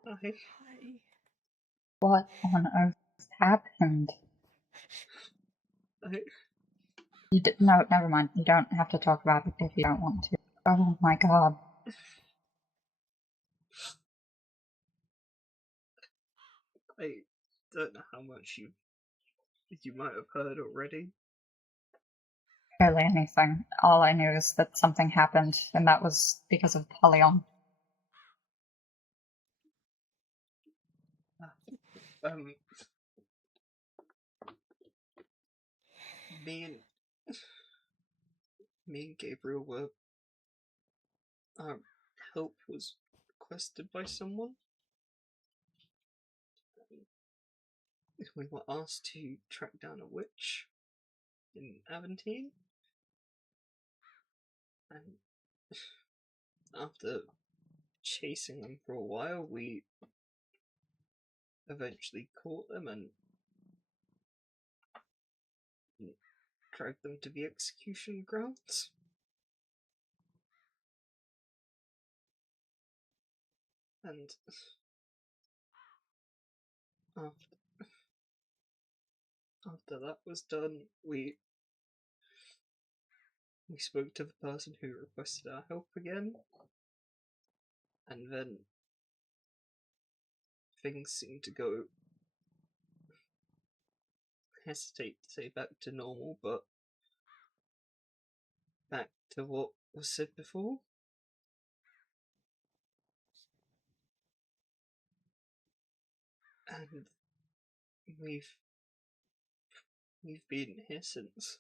Hi. Hi. What on earth happened? No, never mind. You don't have to talk about it if you don't want to. Oh my god. I don't know how much you might have heard already. Barely anything. All I knew is that something happened, and that was because of Polyon. Me and Gabriel were help was requested by someone. We were asked to track down a witch in Aventine, and after chasing them for a while, we eventually caught them and dragged them to the execution grounds. And after that was done, we spoke to the person who requested our help again, and then things seemed to go, hesitate to say back to normal, but back to what was said before. And we've We've been here since.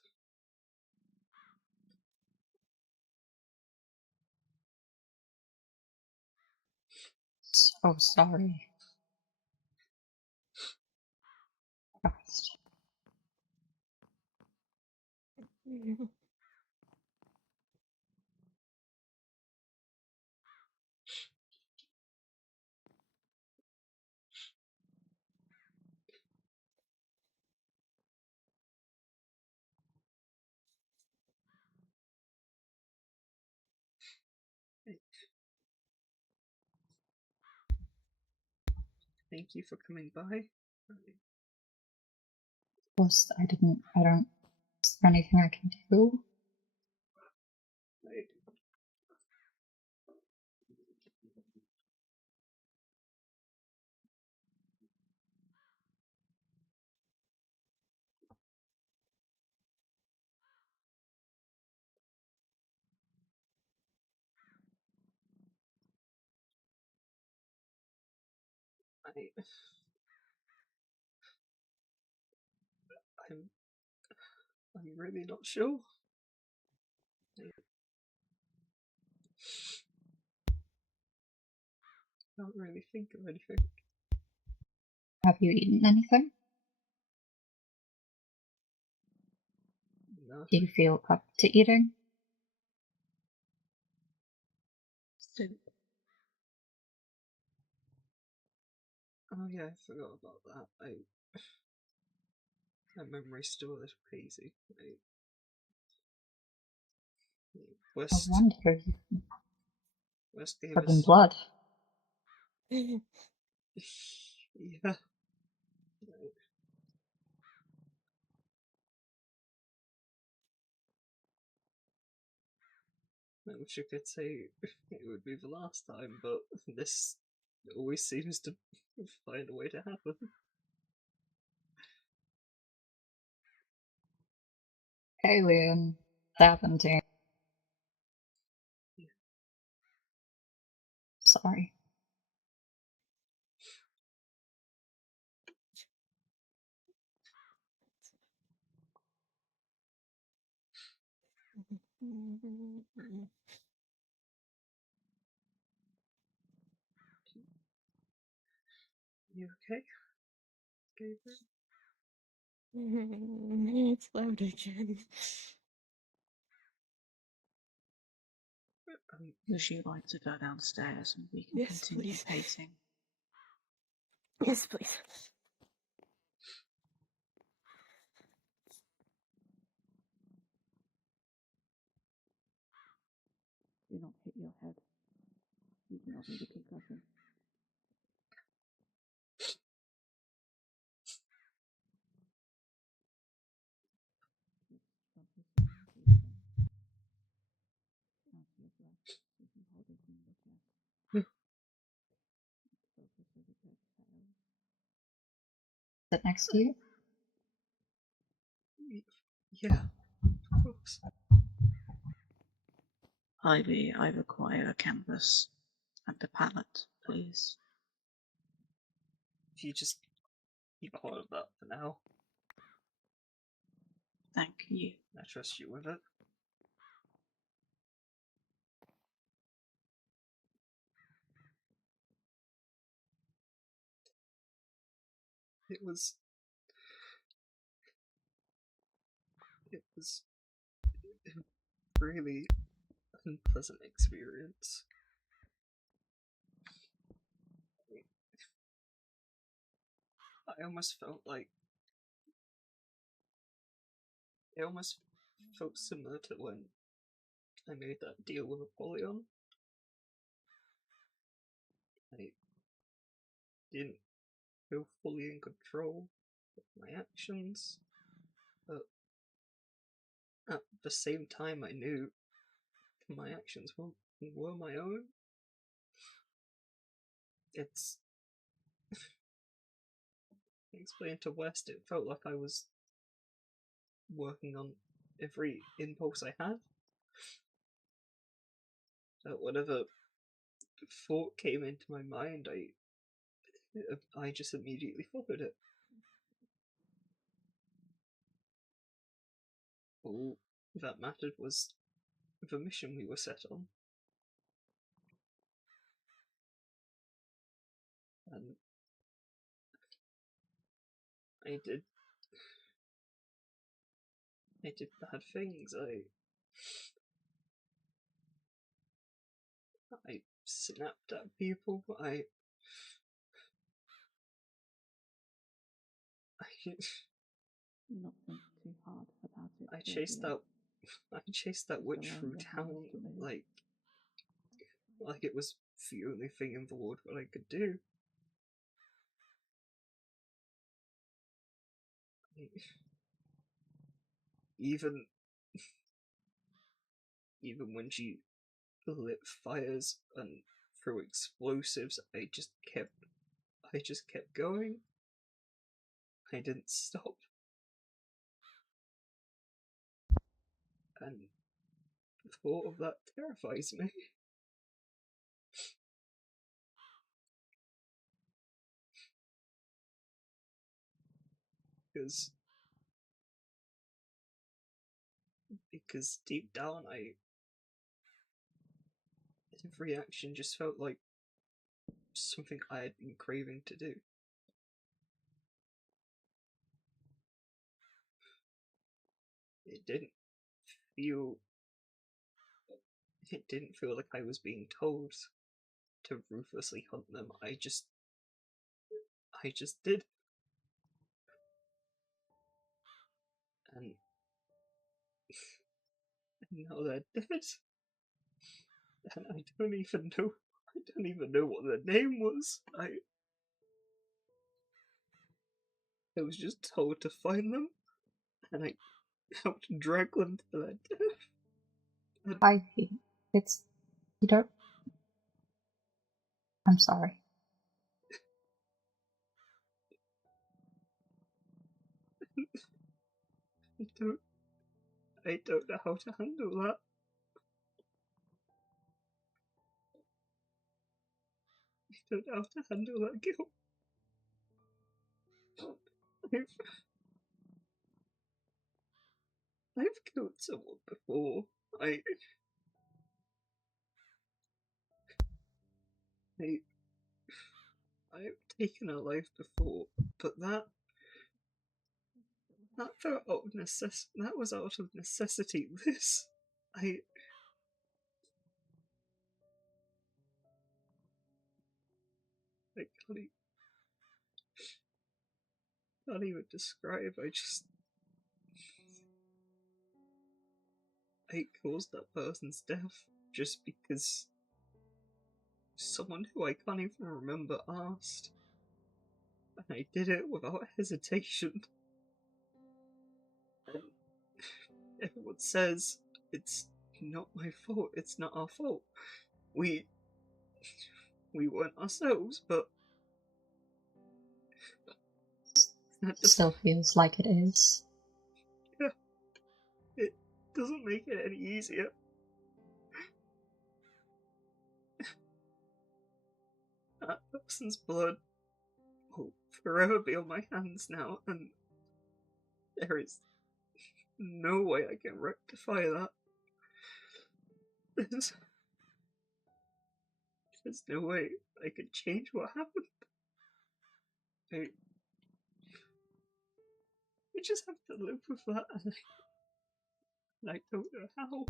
So sorry. Christ. Thank you for coming by. Plus, I don't. Is there anything I can do? I, I'm really not sure. I can't really think of anything. Have you eaten anything? No. Do you feel up to eating? Soup. Oh yeah, I forgot about that. My memory's still a little hazy. I wonder if West gave covered in us. blood. Yeah. I wish I could say it would be the last time, but this always seems to find a way to happen. Alien 17. Sorry. You okay? Gabriel? It's loud again. Would you like to go downstairs and we can Yes, continue please. pacing? Yes, please. Do not hit your head. You do not need a concussion. Sit next to you? Yeah, of course. Ivy, I require a canvas and a palette, please. If you just keep hold of that for now, Thank you. I trust you with it. It was a really unpleasant experience. I almost felt like it almost felt similar to when I made that deal with Apollyon. I didn't feel fully in control of my actions, but at the same time I knew my actions were my own. It's explained to West, it felt like I was working on every impulse I had. That whatever thought came into my mind, I just immediately followed it. all that mattered was the mission we were set on. And I did bad things. I snapped at people. I Not think too hard about it. I chased that witch Just through allow your town hands to move. like it was the only thing in the world that I could do. Even when she lit fires and threw explosives, I just kept going. I didn't stop. And the thought of that terrifies me. Because deep down, every action just felt like something I had been craving to do. It didn't feel like I was being told to ruthlessly hunt them. I just did. And now they're dead. And I don't even know what their name was. I was just told to find them, and I helped drag them to their death. It's you don't. I'm sorry. I don't know how to handle that. I don't know how to handle that guilt. I've killed someone before. I've taken a life before, but that felt out of that was out of necessity. This, I can't even describe. I caused that person's death just because someone who I can't even remember asked. And I did it without hesitation. And everyone says it's not my fault, it's not our fault. We weren't ourselves, but that Still feels like it is. Yeah, it doesn't make it any easier. That person's blood will forever be on my hands now, and there is no way I can rectify that. There's no way I can change what happened. I just have to live with that, and I don't know how.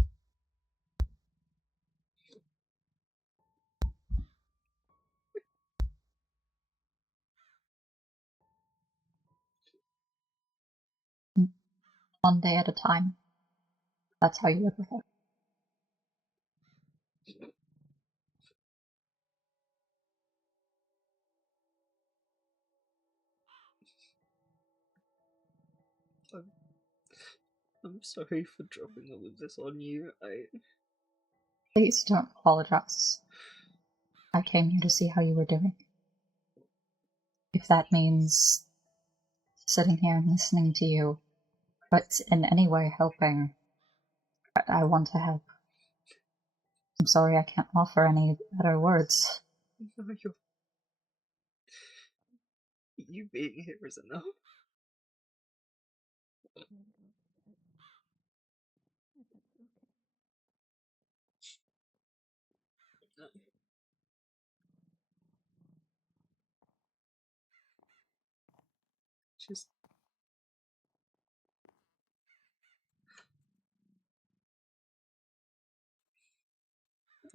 One day at a time. That's how you live with it. I'm sorry for dropping all of this on you. Please don't apologize. I came here to see how you were doing. If that means sitting here and listening to you, but in any way helping, I want to help. I'm sorry I can't offer any better words. No, you being here is enough. Just.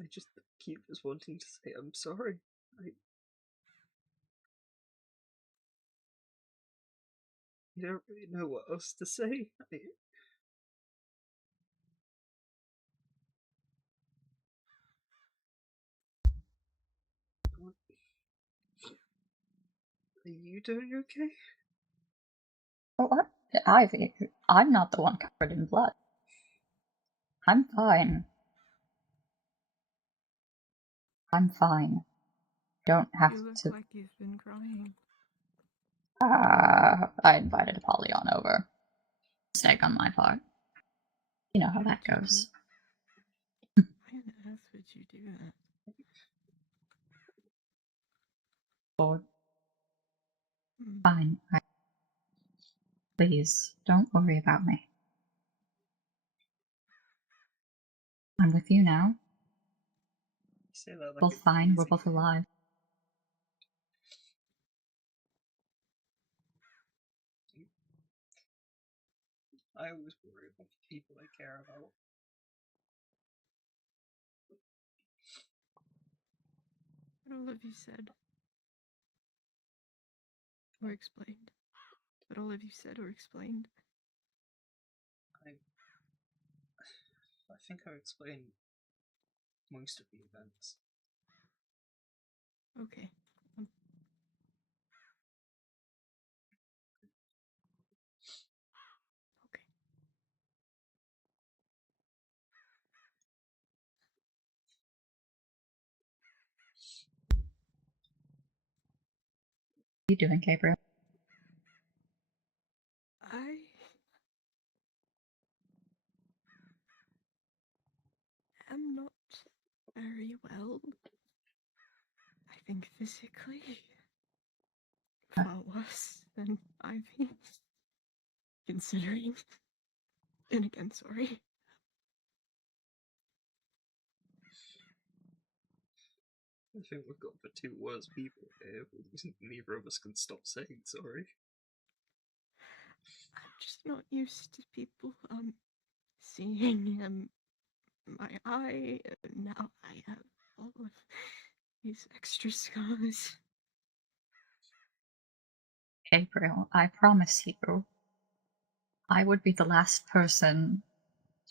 I just keep just wanting to say I'm sorry. I don't really know what else to say. Are you doing okay? Oh, what? Ivy, I'm not the one covered in blood. I'm fine. I'm fine. Don't have You look to. like you've been crying. I invited Apollyon over. Mistake on my part. You know how that goes. Why on earth would you do that? Lord. Hmm. Fine. Please, don't worry about me. I'm with you now. You say that like Both it's fine, we're easy. both alive. I always worry about the people I care about. What all of you said or explained? What all of you said or explained? I think I explained most of the events. Okay. Okay. What are you doing, Gabriel? I am not very well. I think physically far worse than Ivy. Considering. And again, sorry. I think we've got the two worst people here, but neither of us can stop saying sorry. I'm just not used to people seeing my eye. Now I have all of these extra scars. Gabriel, I promise you, I would be the last person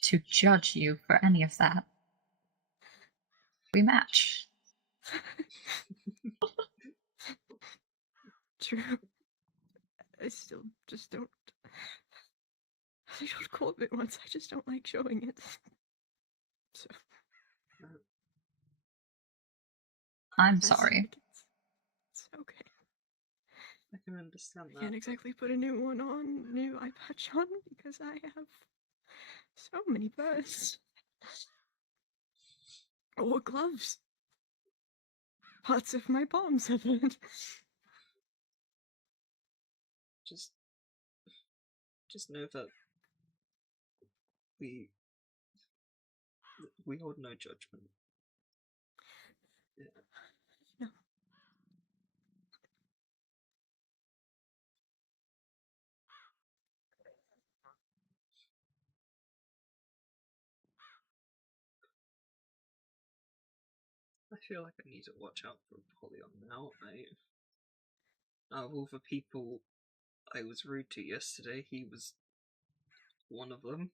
to judge you for any of that. We match. True. I still just don't. I don't call it once. I just don't like showing it. So. I'm I said sorry. it's okay. I can understand I that. can't exactly put a new one on, new eye patch on, because I have so many burns. Or gloves. Parts of my palms have burned. Just know that we hold no judgment. Yeah. No. I feel like I need to watch out for Apollyon now. Out of all the people I was rude to yesterday, he was one of them.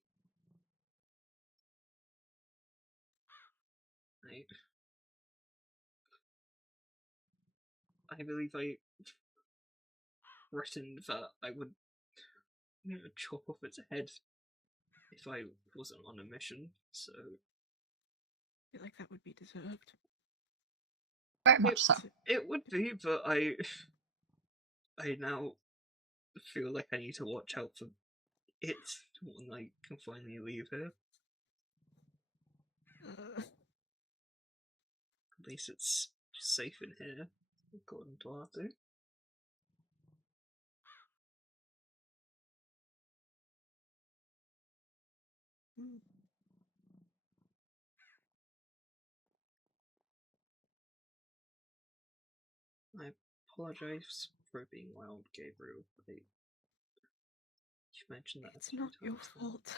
I believe I threatened that I would chop off its head if I wasn't on a mission, so... I feel like that would be deserved. Very much so. It would be, but I now feel like I need to watch out for it when I can finally leave here. At least it's safe in here, according to Arthur. I apologize for being loud, Gabriel. You mentioned that It's a few not your times now. fault.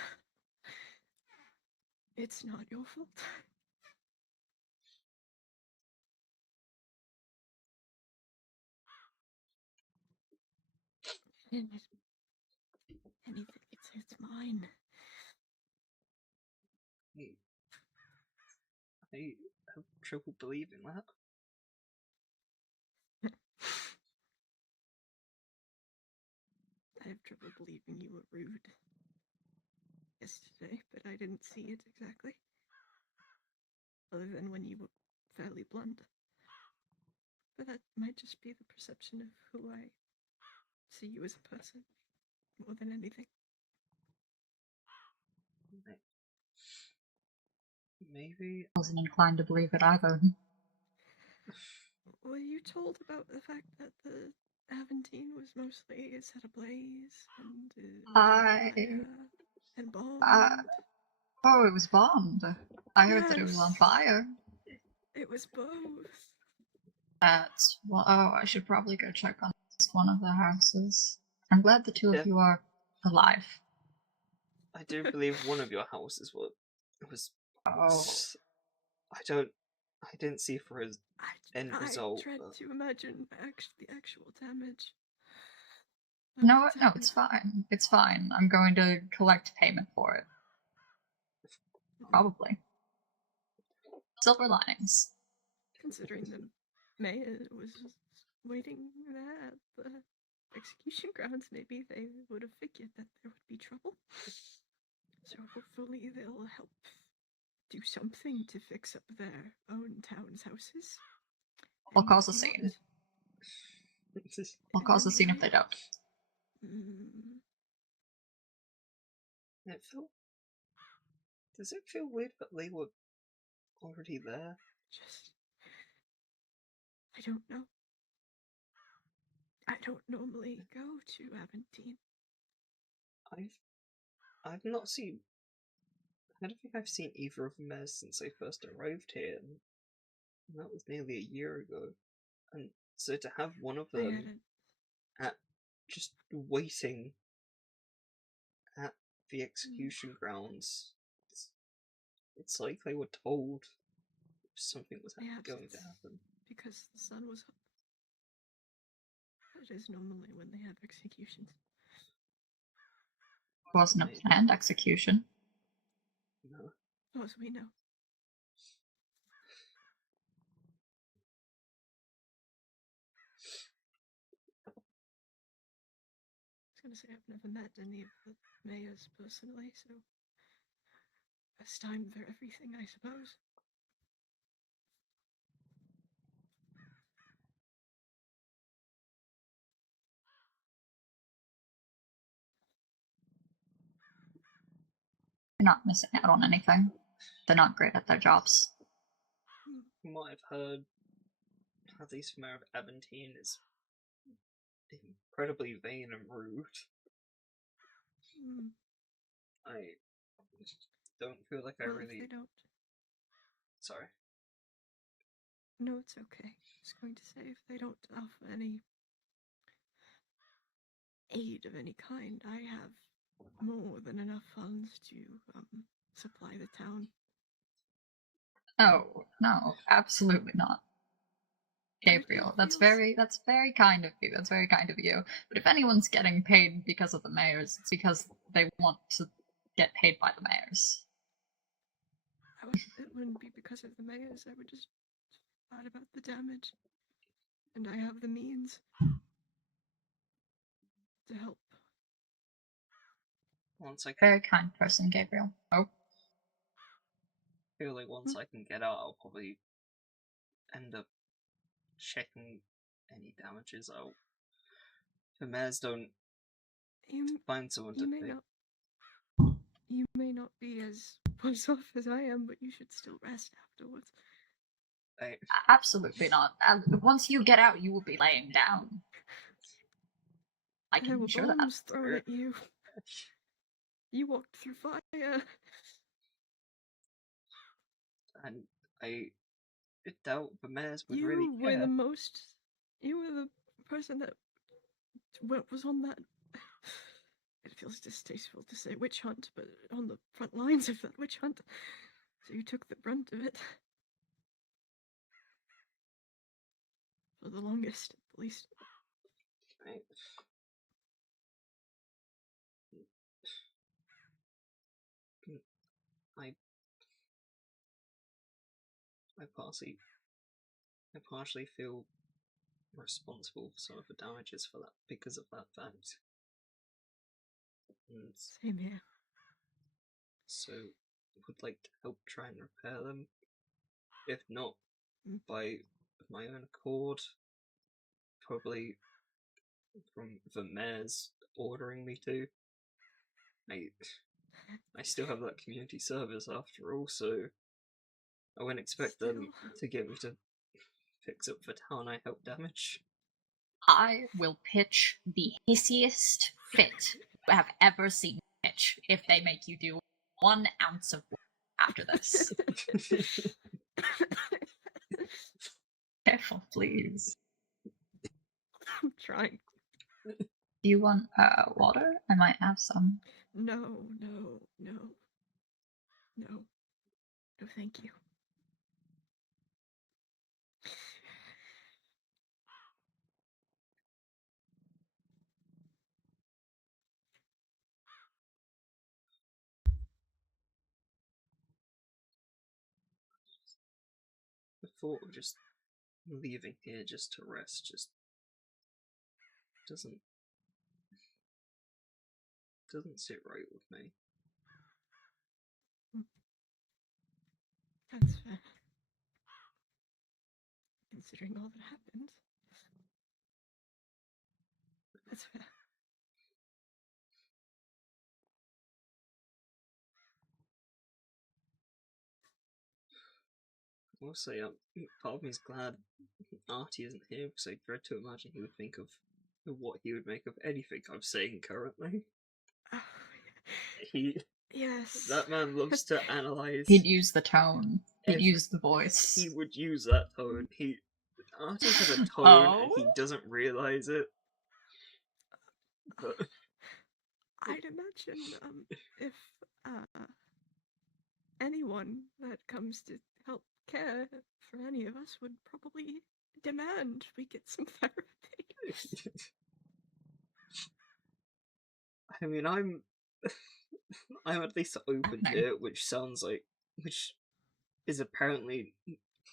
It's not your fault. And anything, it's mine. I have trouble believing that. I have trouble believing you were rude yesterday, but I didn't see it exactly. Other than when you were fairly blunt. But that might just be the perception of who I see you as a person, more than anything. Maybe. I wasn't inclined to believe it either. Were you told about the fact that the Aventine was mostly set ablaze and it was on fire and bombed? Oh, it was bombed. I heard that it was on Yes. fire. It was both. That's well. Oh, I should probably go check on one of the houses. I'm glad the two of you are alive. I do believe one of your houses was. Oh, I didn't see for his end result. I tried to imagine the actual damage. no, it's fine. It's fine. I'm going to collect payment for it. Probably. Silver linings. Considering the mayor was waiting there at the execution grounds, maybe they would have figured that there would be trouble. So hopefully they'll help do something to fix up their own town's houses. We'll cause a scene. We'll cause a scene if they don't. Does it feel weird that they were already there? I don't know. I don't normally go to Aventine. I've not seen. I don't think I've seen either of them there since I first arrived here, and that was nearly a year ago. And so to have one of them just waiting at the execution grounds, it's like they were told something was going to happen. Because the sun was up. That is normally when they have executions. It wasn't a planned execution. No. As we know. I was going to say I've never met any of the mayors personally, so first time for everything, I suppose. You're not missing out on anything. They're not great at their jobs. From what I've heard, at least from Mayor of Aventine is incredibly vain and rude. I don't feel like I really. If they don't. Sorry. No, it's okay. I was going to say if they don't offer any aid of any kind, I have more than enough funds to supply the town. No, absolutely not. Gabriel, that's very kind of you. That's very kind of you. But if anyone's getting paid because of the mayors, it's because they want to get paid by the mayors. It wouldn't be because of the mayors. I would just thought about the damage, and I have the means to help. Very kind person, Gabriel. Oh. I feel like once I can get out, I'll probably end up checking any damages out. The mayors don't find someone to pay. You may not be as worse off as I am, but you should still rest afterwards. Absolutely not. Once you get out, you will be laying down. I can ensure that. There were bombs thrown at you. You walked through fire. And I doubt the mayors would really care. You were the most You were the person that was on that. It feels distasteful to say witch hunt, but on the front lines of that witch hunt. So you took the brunt of it. For the longest, at least. Right. I partially feel responsible for some of the damages for that because of that fact. And Same here. so would like to help try and repair them. If not by my own accord, probably from the mayor's ordering me to. I still have that community service after all, so I wouldn't expect them to get me to fix up the town I helped damage. I will pitch the hissiest fit you have ever seen pitch if they make you do 1 ounce of work after this. Careful, please. I'm trying. Do you want water? I might have some. No. No, thank you. The thought of just leaving here just to rest just doesn't sit right with me. That's fair. Considering all that happened. That's fair. I will say, part of me is glad Artie isn't here because I dread to imagine he would think of what he would make of anything I'm saying currently. Oh, yes. That man loves to analyze. He'd use the tone. He'd use the voice. He would use that tone. Artie has a tone and he doesn't realize it. But I'd imagine if anyone that comes to help care for any of us would probably demand we get some therapy. I mean, I'm at least open to it, which is apparently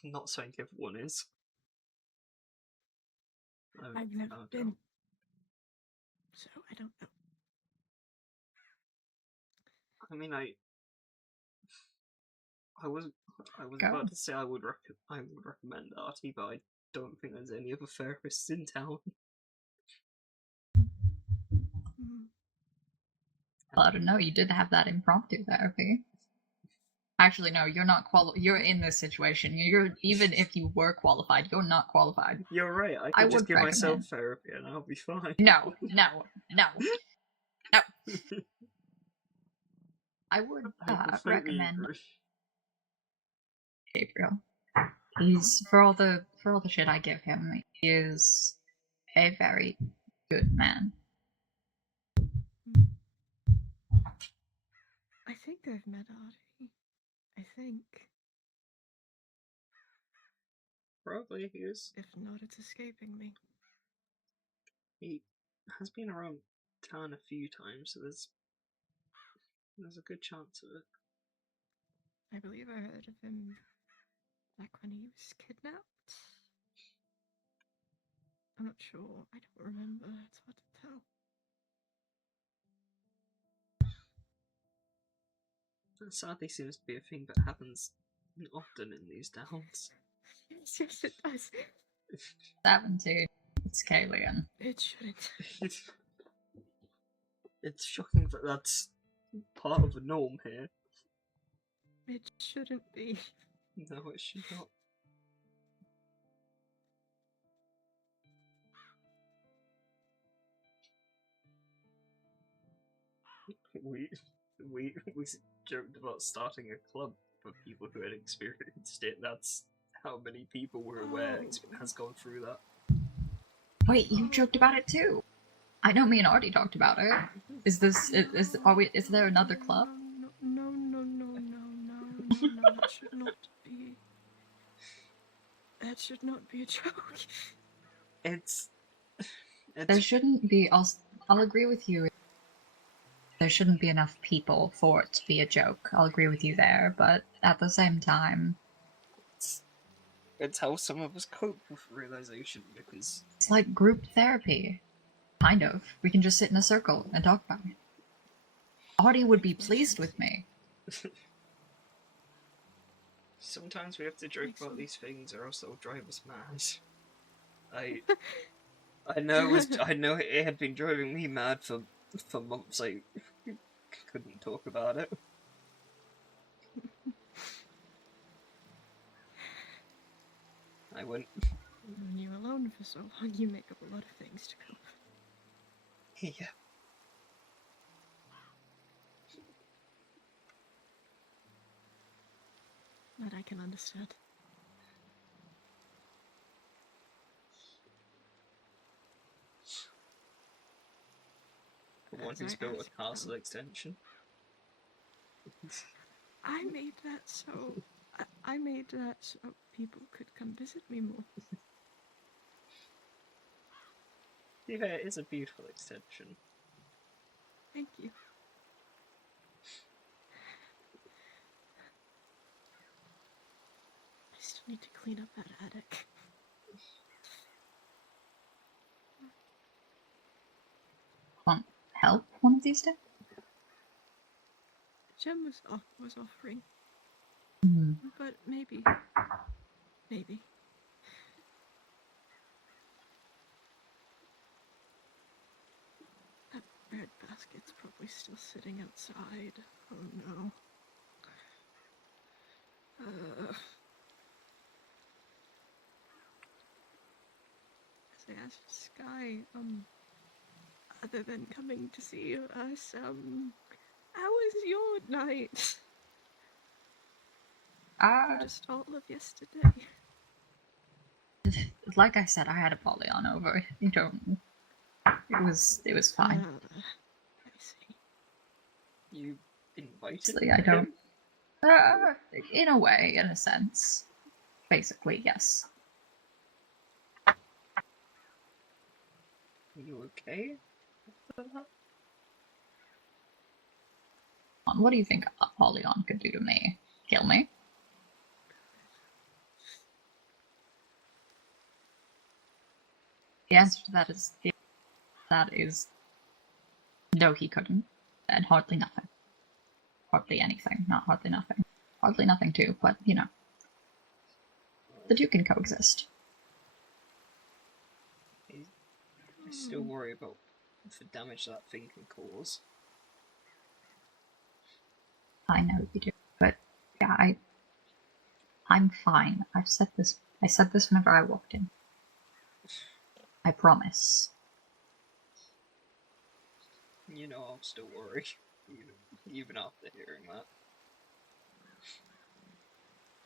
not something everyone is. I've never been, so I don't know. I mean, I was about to say I would recommend Artie, but I don't think there's any other therapists in town. Well, I don't know. You did have that impromptu therapy. Actually, no. You're not You're in this situation. Even if you were qualified, you're not qualified. You're right. I could just give myself therapy and I'll be fine. No. I would recommend Gabriel. He's for all the shit I give him. He is a very good man. I think I've met Artie. I think. Probably he is. If not, it's escaping me. He has been around town a few times, so there's a good chance of it. I believe I heard of him back when he was kidnapped. I'm not sure. I don't remember. It's hard to tell. That sadly seems to be a thing that happens often in these towns. Yes, it does. 17. It's Kalian. It shouldn't. It's shocking that that's part of the norm here. It shouldn't be. No, it should not. We joked about starting a club for people who had experienced it. That's how many people we're aware has gone through that. Wait, you joked about it too. I know me and Artie talked about it. Is there another club? No, that should not be. That should not be a joke. There shouldn't be. I'll agree with you. There shouldn't be enough people for it to be a joke. I'll agree with you there, but at the same time, it's how some of us cope with realization, because it's like group therapy. Kind of. We can just sit in a circle and talk about it. Artie would be pleased with me. sometimes we have to joke about these things or else they'll drive us mad. I know it had been driving me mad for months. I couldn't talk about it. I went. When you're alone for so long, you make up a lot of things to cope. Yeah. That I can understand. For one who's built a castle extension. I made that so. I made that so people could come visit me more. Yeah, it is a beautiful extension. Thank you. I still need to clean up that attic. Want help one of these days? Jem was offering, but maybe. That bread basket's probably still sitting outside. Oh no. As I asked Sky, other than coming to see us, how was your night? Just all of yesterday. Like I said, I had a Apollyon over. You don't. It was fine. I see. You invited Honestly, I him? don't. In a way, in a sense. Basically, yes. Are you okay? What do you think Apollyon could do to me? Kill me? The answer to that is no, he couldn't, and hardly nothing. Hardly anything, not hardly nothing. Hardly nothing too, but you know, the two can coexist. I still worry about the damage that thing can cause. I know you do, but yeah, I'm fine. I said this whenever I walked in. I promise. You know, I'm still worried, even after hearing that.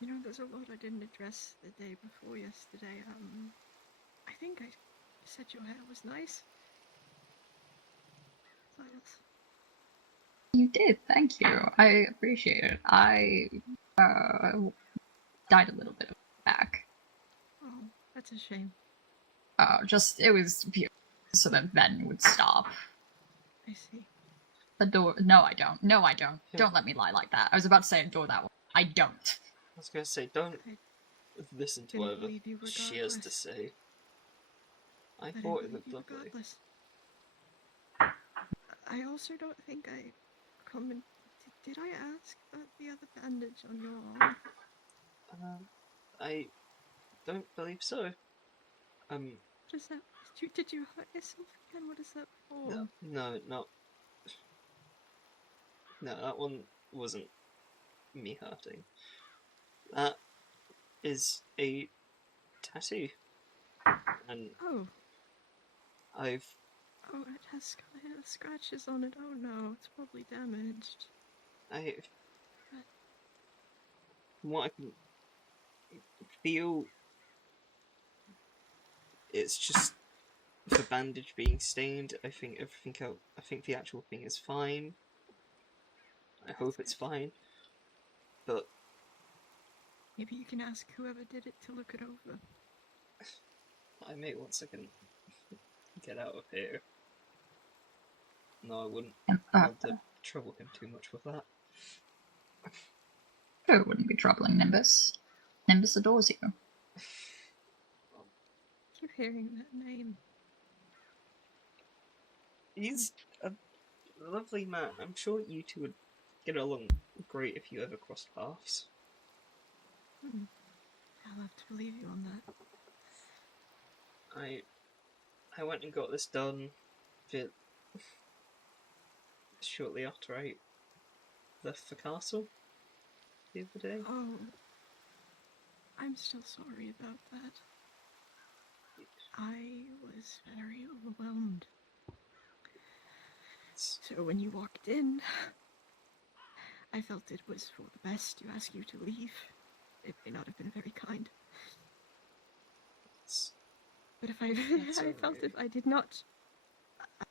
You know, there's a lot I didn't address the day before yesterday. I think I said your hair was nice. Silas. You did, thank you. I appreciate it. I died a little bit back. Oh, that's a shame. It was so that Ben would stop. I see. The door. No, I don't. No, I don't. Don't let me lie like that. I was about to say adore that one. I don't. I was gonna say, don't listen to whatever she has to say. I thought it looked lovely. Regardless. I also don't think I commented. Did I ask about the other bandage on your arm? I don't believe so. What is that? Did you hurt yourself again? What is that for? No, that one wasn't me hurting. That is a tattoo. And I've... Oh, it has scratches on it. Oh no, it's probably damaged. From what I can feel, it's just the bandage being stained. I think everything else. I think the actual thing is fine. I hope it's fine. But Maybe you can ask whoever did it to look it over. I may once I can get out of here. No, I wouldn't want to trouble him too much with that. Sure, it wouldn't be troubling Nimbus. Nimbus adores you. Keep hearing that name. He's a lovely man. I'm sure you two would get along great if you ever crossed paths. I'll have to believe you on that. I went and got this done shortly after I left the castle the other day. Oh, I'm still sorry about that. I was very overwhelmed. So when you walked in, I felt it was for the best to ask you to leave. It may not have been very kind. But if I felt if I did not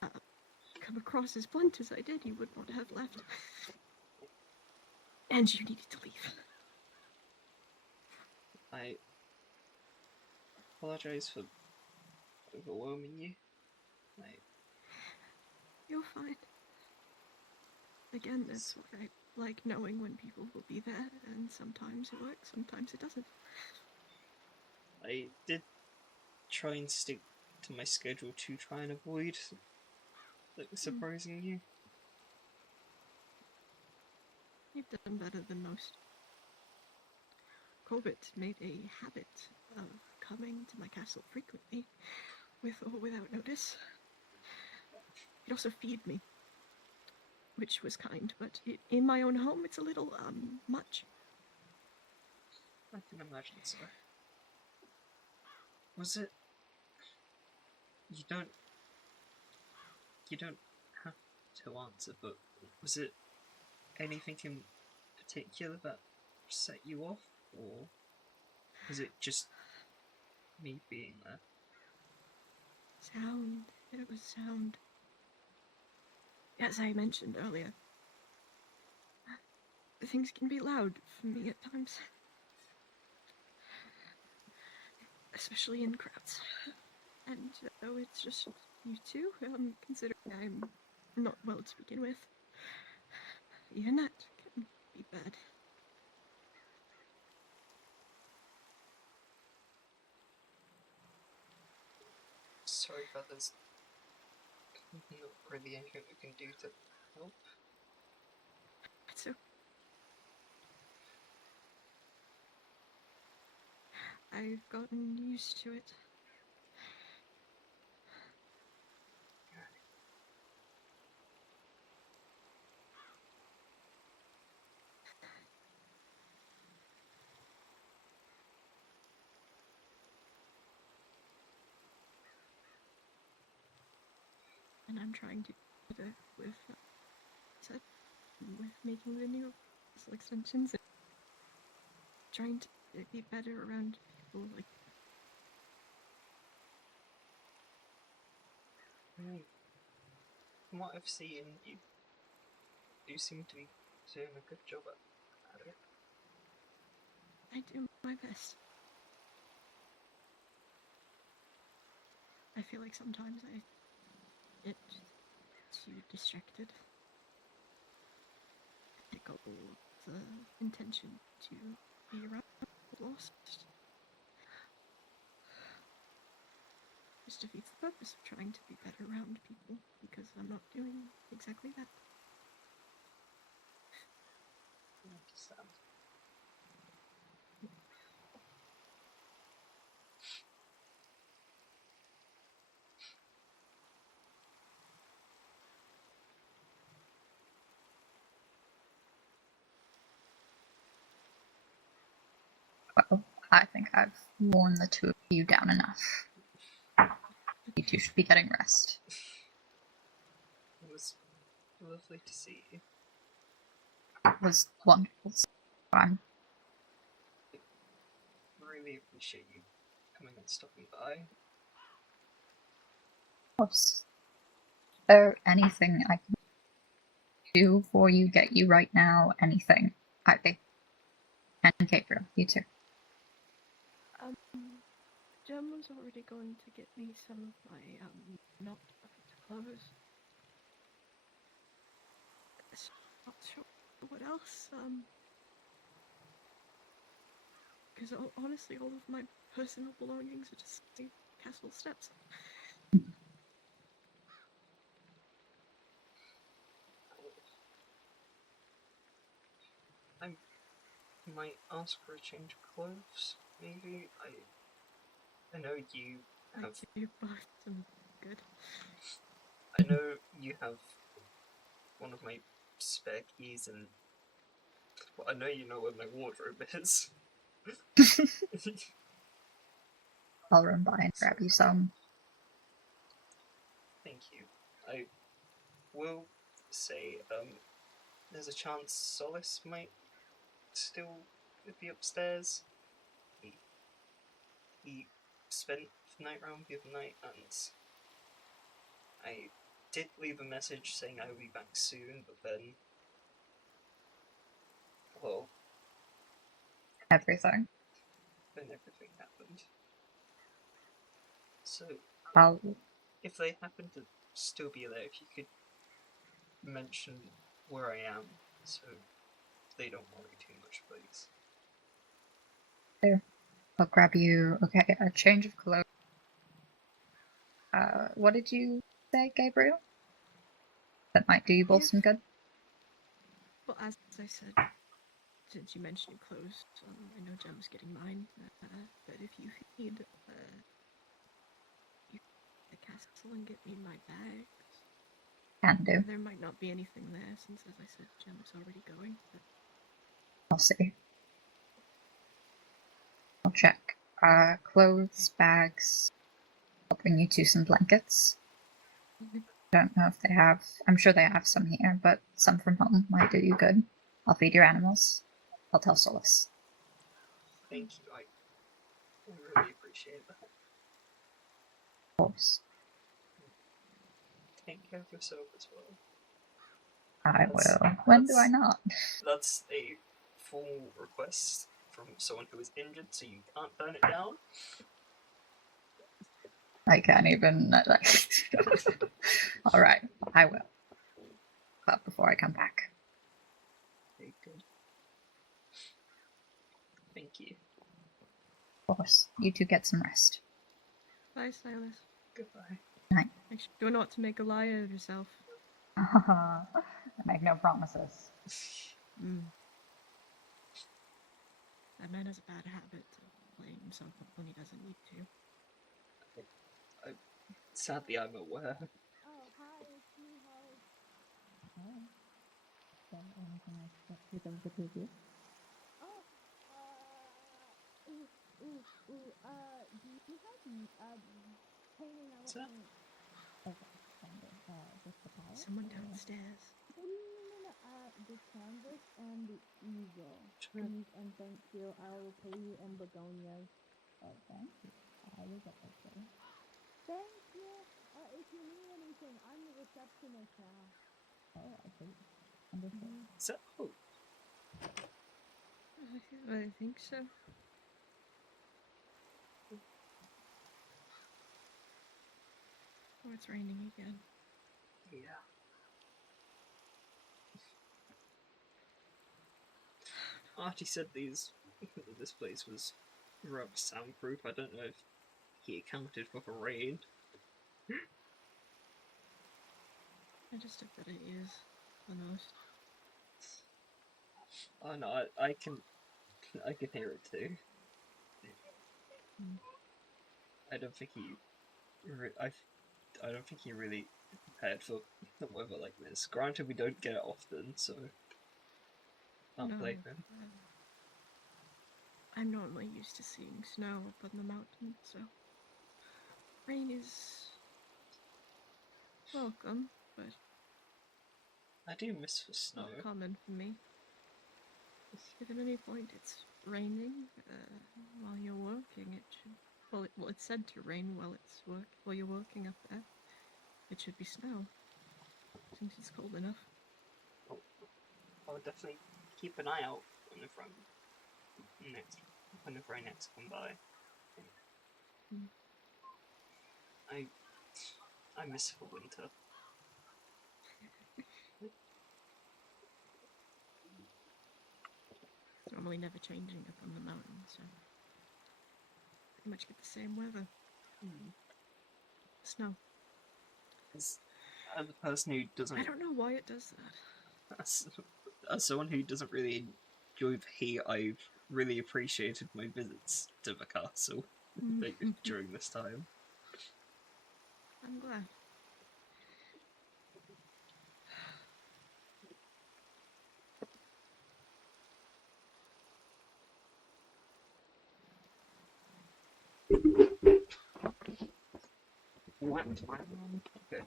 come across as blunt as I did, you would not have left. And you needed to leave. I apologize for overwhelming you. You're fine. Again, that's what I like, knowing when people will be there, and sometimes it works, sometimes it doesn't. I did try and stick to my schedule to try and avoid surprising you. You've done better than most. Corbett made a habit of coming to my castle frequently, with or without notice. He'd also feed me, which was kind, but in my own home, it's a little, much. I can imagine so. Was it... You don't have to answer, but was it anything in particular that set you off, or was it just me being there? Sound. It was sound. As I mentioned earlier, things can be loud for me at times. Especially in crowds. And though it's just you two, considering I'm not well to begin with, even that can be bad. Sorry, but there's not really anything we can do to help. It's okay. I've gotten used to it. And I'm trying to do it with making the new extensions and trying to be better around people like. From what I've seen, you do seem to be doing a good job at it. I do my best. I feel like sometimes I get too distracted. I got the intention to be around, lost. Which defeats the purpose of trying to be better around people, because I'm not doing exactly that. I understand. Well, I think I've worn the two of you down enough. You two should be getting rest. It was lovely to see you. It was wonderful. I'm Really appreciate you coming and stopping by. Is there anything I can do for you, get you right now? Anything? Ivy. And Gabriel, you too. Jem was already going to get me some of my, not clothes. So, not sure what else, because honestly, all of my personal belongings are just the castle steps. I might ask for a change of clothes, maybe. I know you have. You bought some good. I know you have one of my spare keys, and well, I know you know where my wardrobe is. I'll run by and grab you some. Thank you. I will say, there's a chance Solace might still be upstairs. He spent the night round the other night, and I did leave a message saying I will be back soon, but then, well, Everything. then everything happened. So, I'll if they happen to still be there, if you could mention where I am, so they don't worry too much, please. there. I'll grab you. Okay, a change of clothes. What did you say, Gabriel? That might do you both some good. Well, as I said, since you mentioned clothes, I know Jem's getting mine, but if you need, you the castle and get me my bags. Can do. There might not be anything there, since, as I said, Jem's already going, but... I'll see. I'll check. Clothes, bags. I'll bring you some blankets. Don't know if they have. I'm sure they have some here, but some from home might do you good. I'll feed your animals. I'll tell Solus. Thank you, I really appreciate that. Of course. Take care of yourself as well. I will. When do I not? That's a full request from someone who is injured, so you can't turn it down. I can't even. Alright, I will. But before I come back. Very good. Thank you. Of course. You two get some rest. Bye, Silas. Goodbye. Night. Make sure not to make a liar of yourself. I make no promises. That man has a bad habit of playing himself up when he doesn't need to. Sadly, I'm aware. Oh, hi, it's me, Holly. Oh. Is there anything I should get to the two of you? Oh, do you have, painting I Sir? paint? Okay, fine. Just the palette? Someone or- downstairs. No, the canvas and the easel. Sure. Please and thank you. I will pay you in begonias. Oh, thank you. I will get those for you. Thank you. If you need anything, I'm the receptionist now. Oh, I see. Understood. So, oh, I think so. Oh, it's raining again. yeah. Archie said this place was rather soundproof. I don't know if he accounted for the rain. I just hope that it is the most. Oh no, I can hear it too. I don't think I don't think he really prepared for the weather like this. Granted, we don't get it often, so can't blame him. I'm normally used to seeing snow up in the mountains, so rain is welcome, but I do miss the snow. not common for me. If at any point it's raining while you're working, it should. Well, it's said to rain while you're working up there. it should be snow, since it's cold enough. I'll definitely keep an eye out whenever I next come by. I miss the winter. It's normally never changing up on the mountain, so pretty much get the same weather. Snow. As the person who doesn't, I don't know why it does that. as someone who doesn't really enjoy the heat, I've really appreciated my visits to the castle during this time. I'm glad. What? Okay.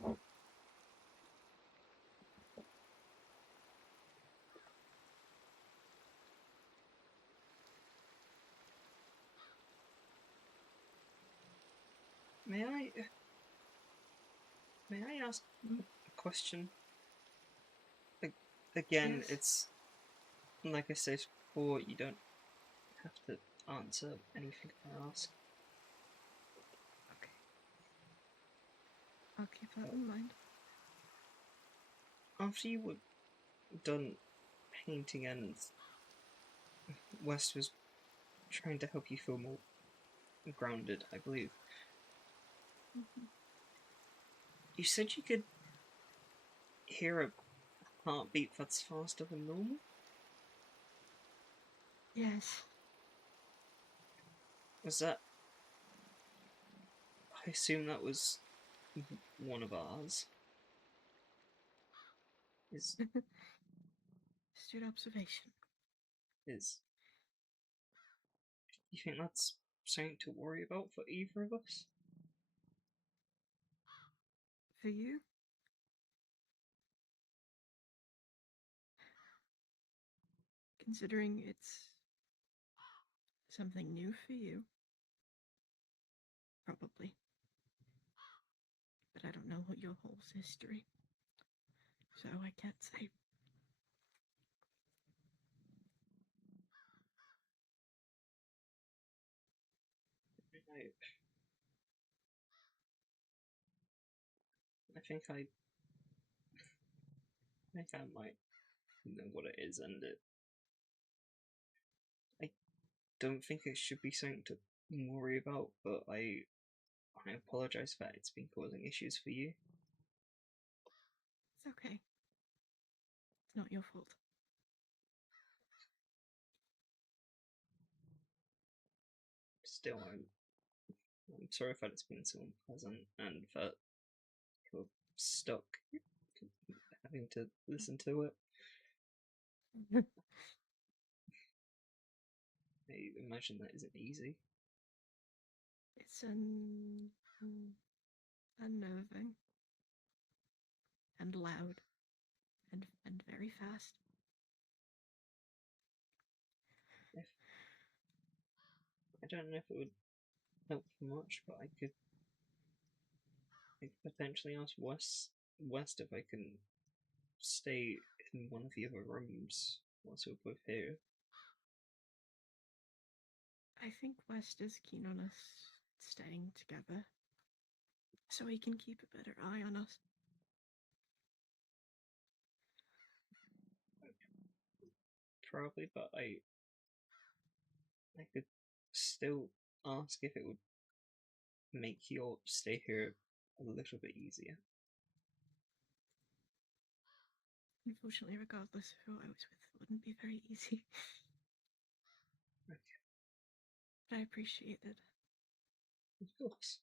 May I ask a question? Again, Yes. it's like I said before, you don't have to answer anything I ask. Okay. I'll keep that in mind. After you were done painting and West was trying to help you feel more grounded, I believe. You said you could hear a heartbeat that's faster than normal? Yes. Was that... I assume that was one of ours. Astute observation. Is... You think that's something to worry about for either of us? For you? Considering it's something new for you. Probably. But I don't know what your whole history. So I can't say. I think I might know what it is, and I don't think it should be something to worry about, but I apologise that it's been causing issues for you. It's okay. It's not your fault. Still, I'm sorry that it's been so unpleasant and that you're stuck having to listen to it. I imagine that isn't easy. It's unnerving and loud and very fast. I don't know if it would help much, but I could potentially ask West if I can stay in one of the other rooms once we're both here. I think West is keen on us staying together, so he can keep a better eye on us. Probably, but I could still ask if it would make your stay here a little bit easier. Unfortunately, regardless of who I was with, it wouldn't be very easy. Okay. But I appreciate it. Of course.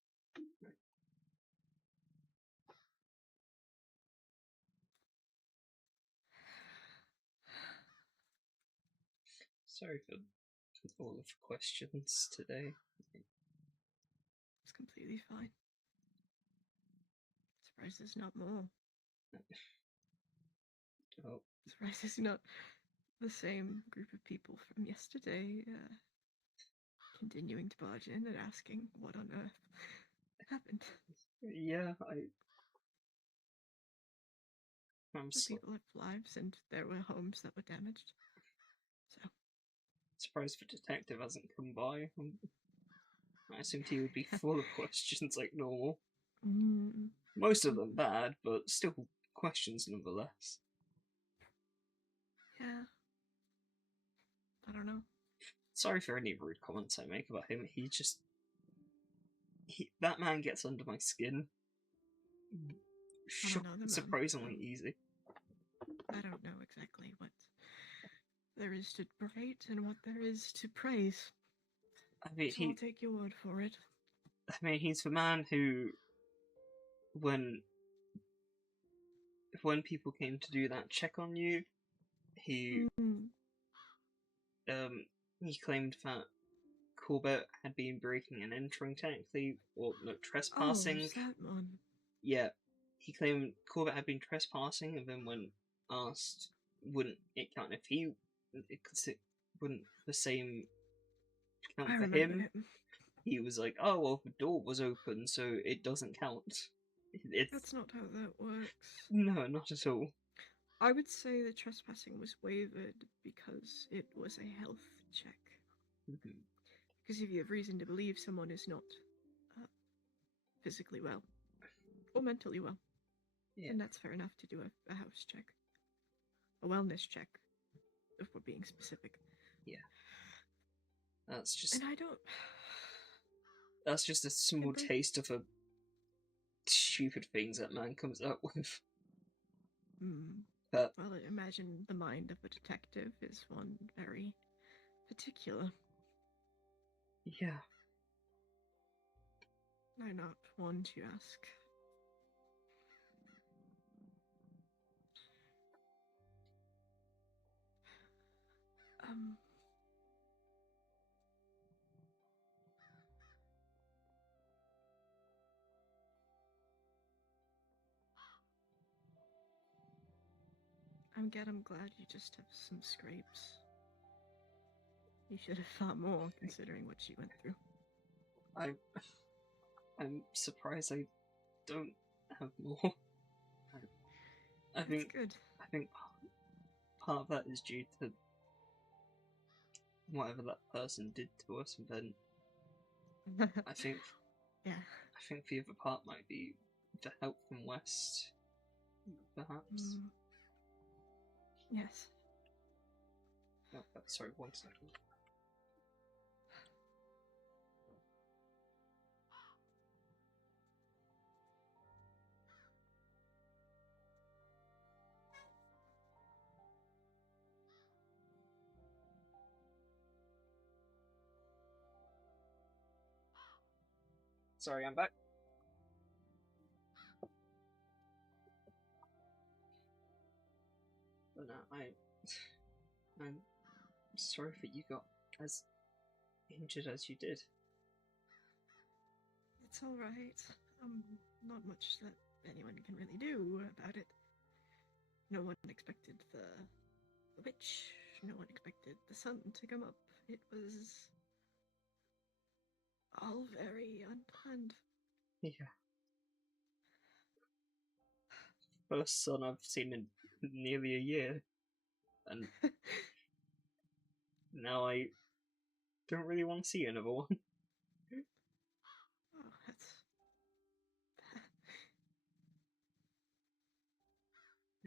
Sorry for all of the questions today. It's completely fine. Surprised there's not more. Oh, Surprised there's not the same group of people from yesterday continuing to barge in and asking what on earth happened. yeah, I'm The people lived lives, and there were homes that were damaged. So, surprised the detective hasn't come by. I assumed he would be full of questions like normal. Most of them bad, but still questions nonetheless. yeah. I don't know. Sorry for any rude comments I make about him. That man gets under my skin. I don't know the man. Surprisingly easy. I don't know exactly what there is to berate and what there is to praise. I mean, So I'll take your word for it. I mean, he's the man who, when people came to do that check on you, he claimed that Corbett had been breaking and entering technically, or no, trespassing. Oh, is that one? Yeah, he claimed Corbett had been trespassing, and then when asked, wouldn't it count if he, wouldn't the same count for him? He was like, oh, well, the door was open, so it doesn't count. That's not how that works. No, not at all. I would say that trespassing was waived because it was a health check. Because if you have reason to believe someone is not physically well or mentally well, then that's fair enough to do a house check. A wellness check, if we're being specific. Yeah. That's just... And I don't... That's just a small taste of the stupid things that man comes up with. But, well, imagine the mind of a detective is one very particular. Yeah. I'm not one to ask. I'm glad you just have some scrapes. You should have thought more, considering what she went through. I'm surprised I don't have more. I think part of that is due to whatever that person did to us, and then I think the other part might be the help from West, perhaps. Yes. Oh, sorry, 1 second. Sorry, I'm back. But no, I'm sorry that you got as injured as you did. It's alright. Not much that anyone can really do about it. No one expected the witch. No one expected the sun to come up. It was all very unplanned. Yeah. First sun I've seen in nearly a year. And now I don't really want to see another one. Oh, that's...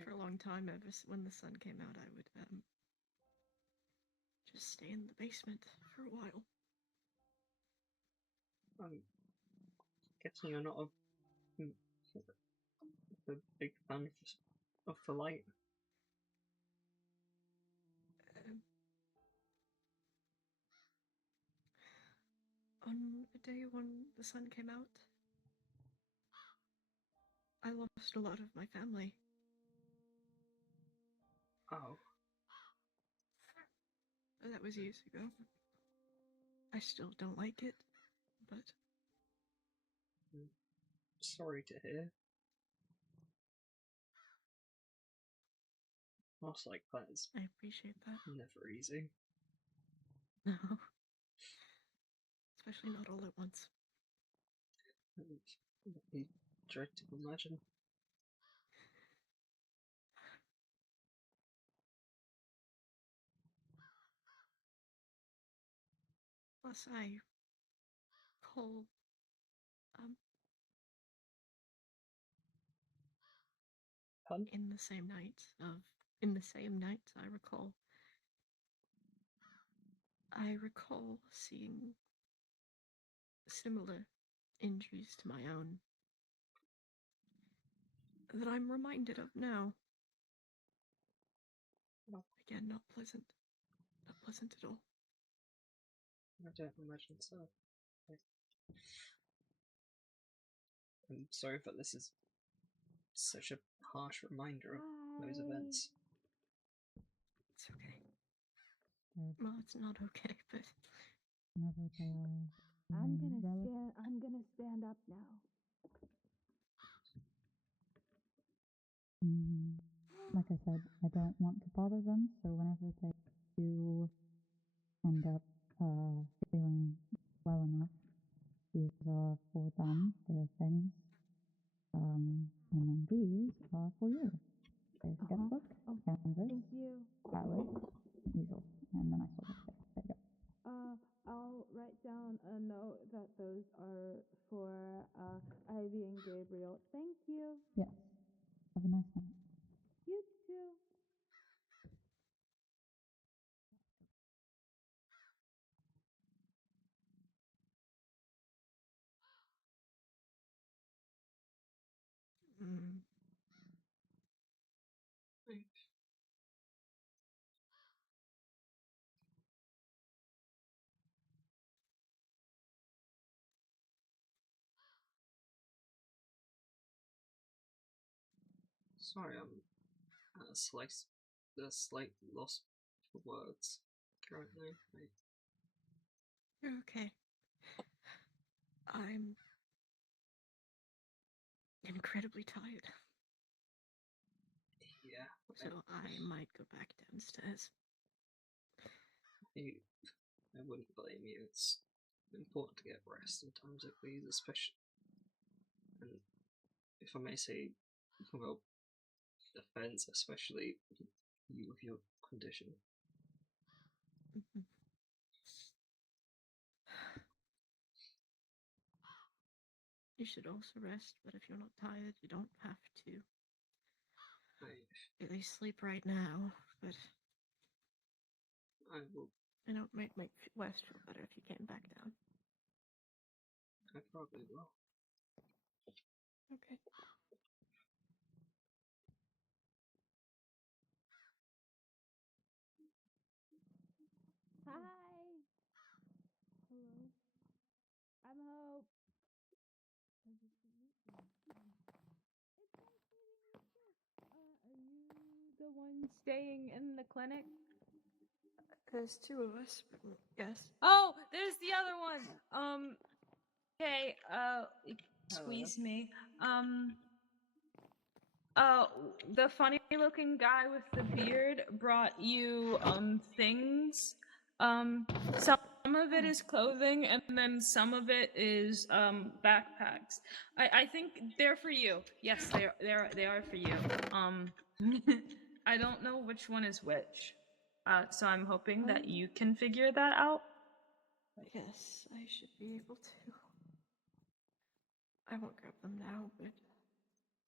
For a long time, ever when the sun came out, I would just stay in the basement for a while. I'm guessing you're not a big fan of the light. On a day when the sun came out, I lost a lot of my family. Oh. That was years ago. I still don't like it, but... Sorry to hear. Loss like that is... I appreciate that. Never easy. No. Especially not all at once. It'd be dread to imagine. Plus, I recall, Pun? in the same night, I recall seeing similar injuries to my own that I'm reminded of now. Well, Again, not pleasant. Not pleasant at all. I don't imagine so. I'm sorry that this is such a harsh reminder of those events. It's okay. Well, it's not okay, but I'm gonna stand up now. Like I said, I don't want to bother them, so whenever they do end up feeling well enough, these are for them, their things. And then these are for you. There's a sketchbook, canvas, Thank you. palette, easel, and then I sort of say, there you go. I'll write down a note that those are for Ivy and Gabriel. Thank you. Yes. Have a nice night. You too. Sorry, I'm at a slight loss for words currently. you're okay. I'm incredibly tired, Yeah, so I might go back downstairs. I wouldn't blame you. It's important to get rest in times like these, especially. And if I may say, well, defense, especially you with your condition. You should also rest, but if you're not tired, you don't have to. At least sleep right now, but I will. I know it might make West feel better if you came back down. I probably will. Okay. Hi. Hello. I'm Hope. Are you the one staying in the clinic? There's two of us, but yes. Oh, there's the other one. Okay, squeeze me. The funny looking guy with the beard brought you, things. Some of it is clothing, and then some of it is, backpacks. I think they're for you. Yes, they are for you. I don't know which one is which. So I'm hoping that you can figure that out. Yes, I should be able to. I won't grab them now, but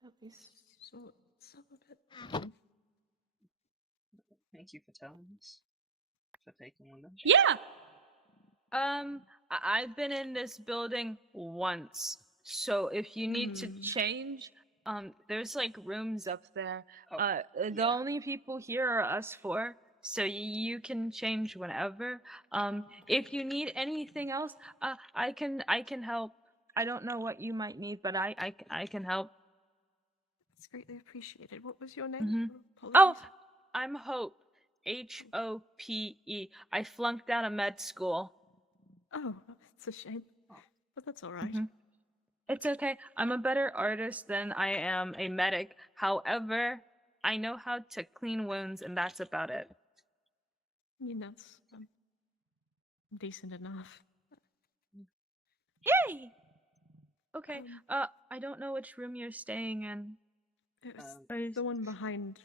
at least some of it. Thank you for telling us. For taking one then. Yeah. I've been in this building once, so if you need to change, there's like rooms up there. The only people here are us four, so you can change whenever. If you need anything else, I can help. I don't know what you might need, but I can help. It's greatly appreciated. What was your name? Mm-hmm. Apologies. Oh, I'm Hope. Hope. I flunked out of med school. Oh, it's a shame. But that's all right. Mm-hmm. It's okay. I'm a better artist than I am a medic. However, I know how to clean wounds, and that's about it. I mean, that's decent enough. Yay! Okay. I don't know which room you're staying in. It was the one behind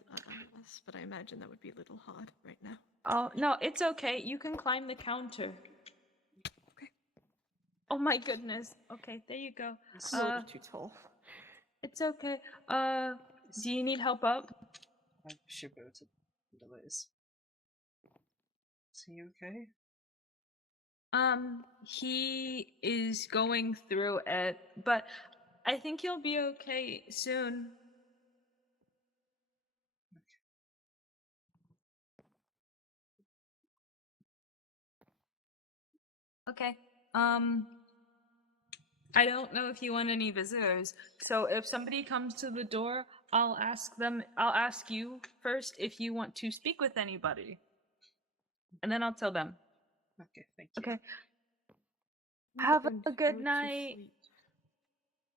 us, but I imagine that would be a little hard right now. Oh, no, it's okay. You can climb the counter. Oh my goodness. Okay, there you go. It's a little too tall. It's okay. Do you need help up? I should go to the Liz. Is he okay? He is going through it, but I think he'll be okay soon. Okay. I don't know if you want any visitors, so if somebody comes to the door, I'll ask you first if you want to speak with anybody. And then I'll tell them. Okay, thank you. Okay. I'm Have going a to good go to night. sleep.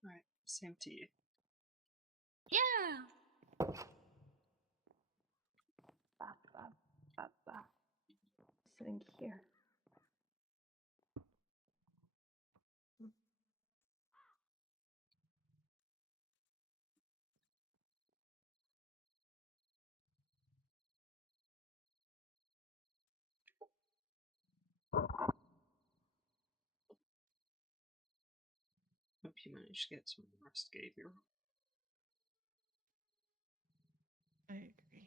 Alright, same to you. Yeah. Ba, ba, ba, ba. Sitting here. Hope you managed to get some rest, Gabriel. I agree.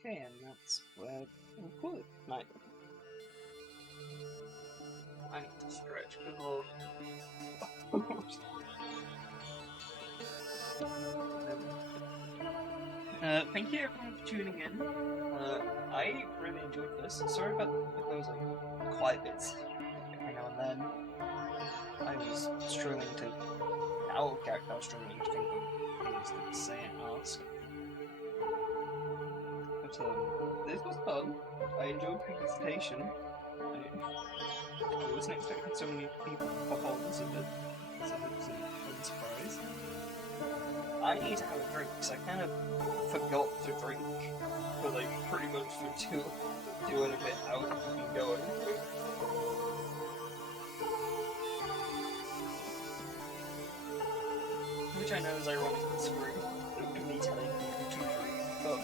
Okay, and that's where we'll call it night. I need to stretch before. Thank you everyone for tuning in. I really enjoyed this. Sorry about if there was like quiet bits every now and then. I was struggling to. Out of character, I was struggling to think of things to say and ask. But this was fun. I enjoyed the presentation. I wasn't expecting so many people to pop on, so it was a fun surprise. I need to have a drink, because I kind of forgot to drink for like pretty much for doing a bit out and going. Which I know is ironic considering me telling people to drink, but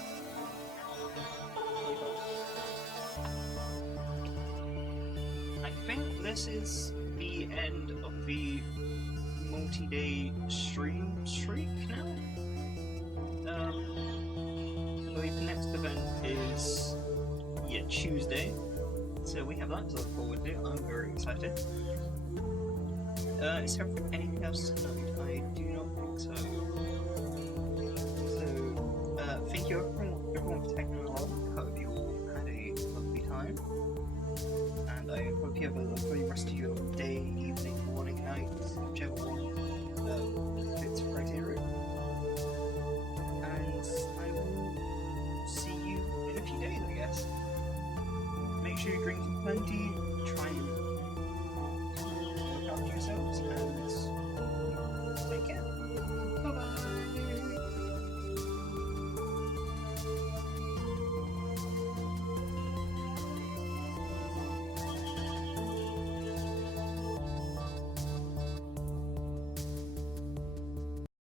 I think this is the end of the multi-day stream streak now. I believe the next event is Tuesday, so we have that to look forward to. I'm very excited. Is there anything else tonight? I do not think so. So, thank you everyone for taking along. Hope you all had a lovely time. And I hope you have a lovely rest of your day, evening, morning, night, whichever one fits criteria. And I will see you in a few days, I guess. Make sure you're drinking plenty, try and look after yourselves, and take care.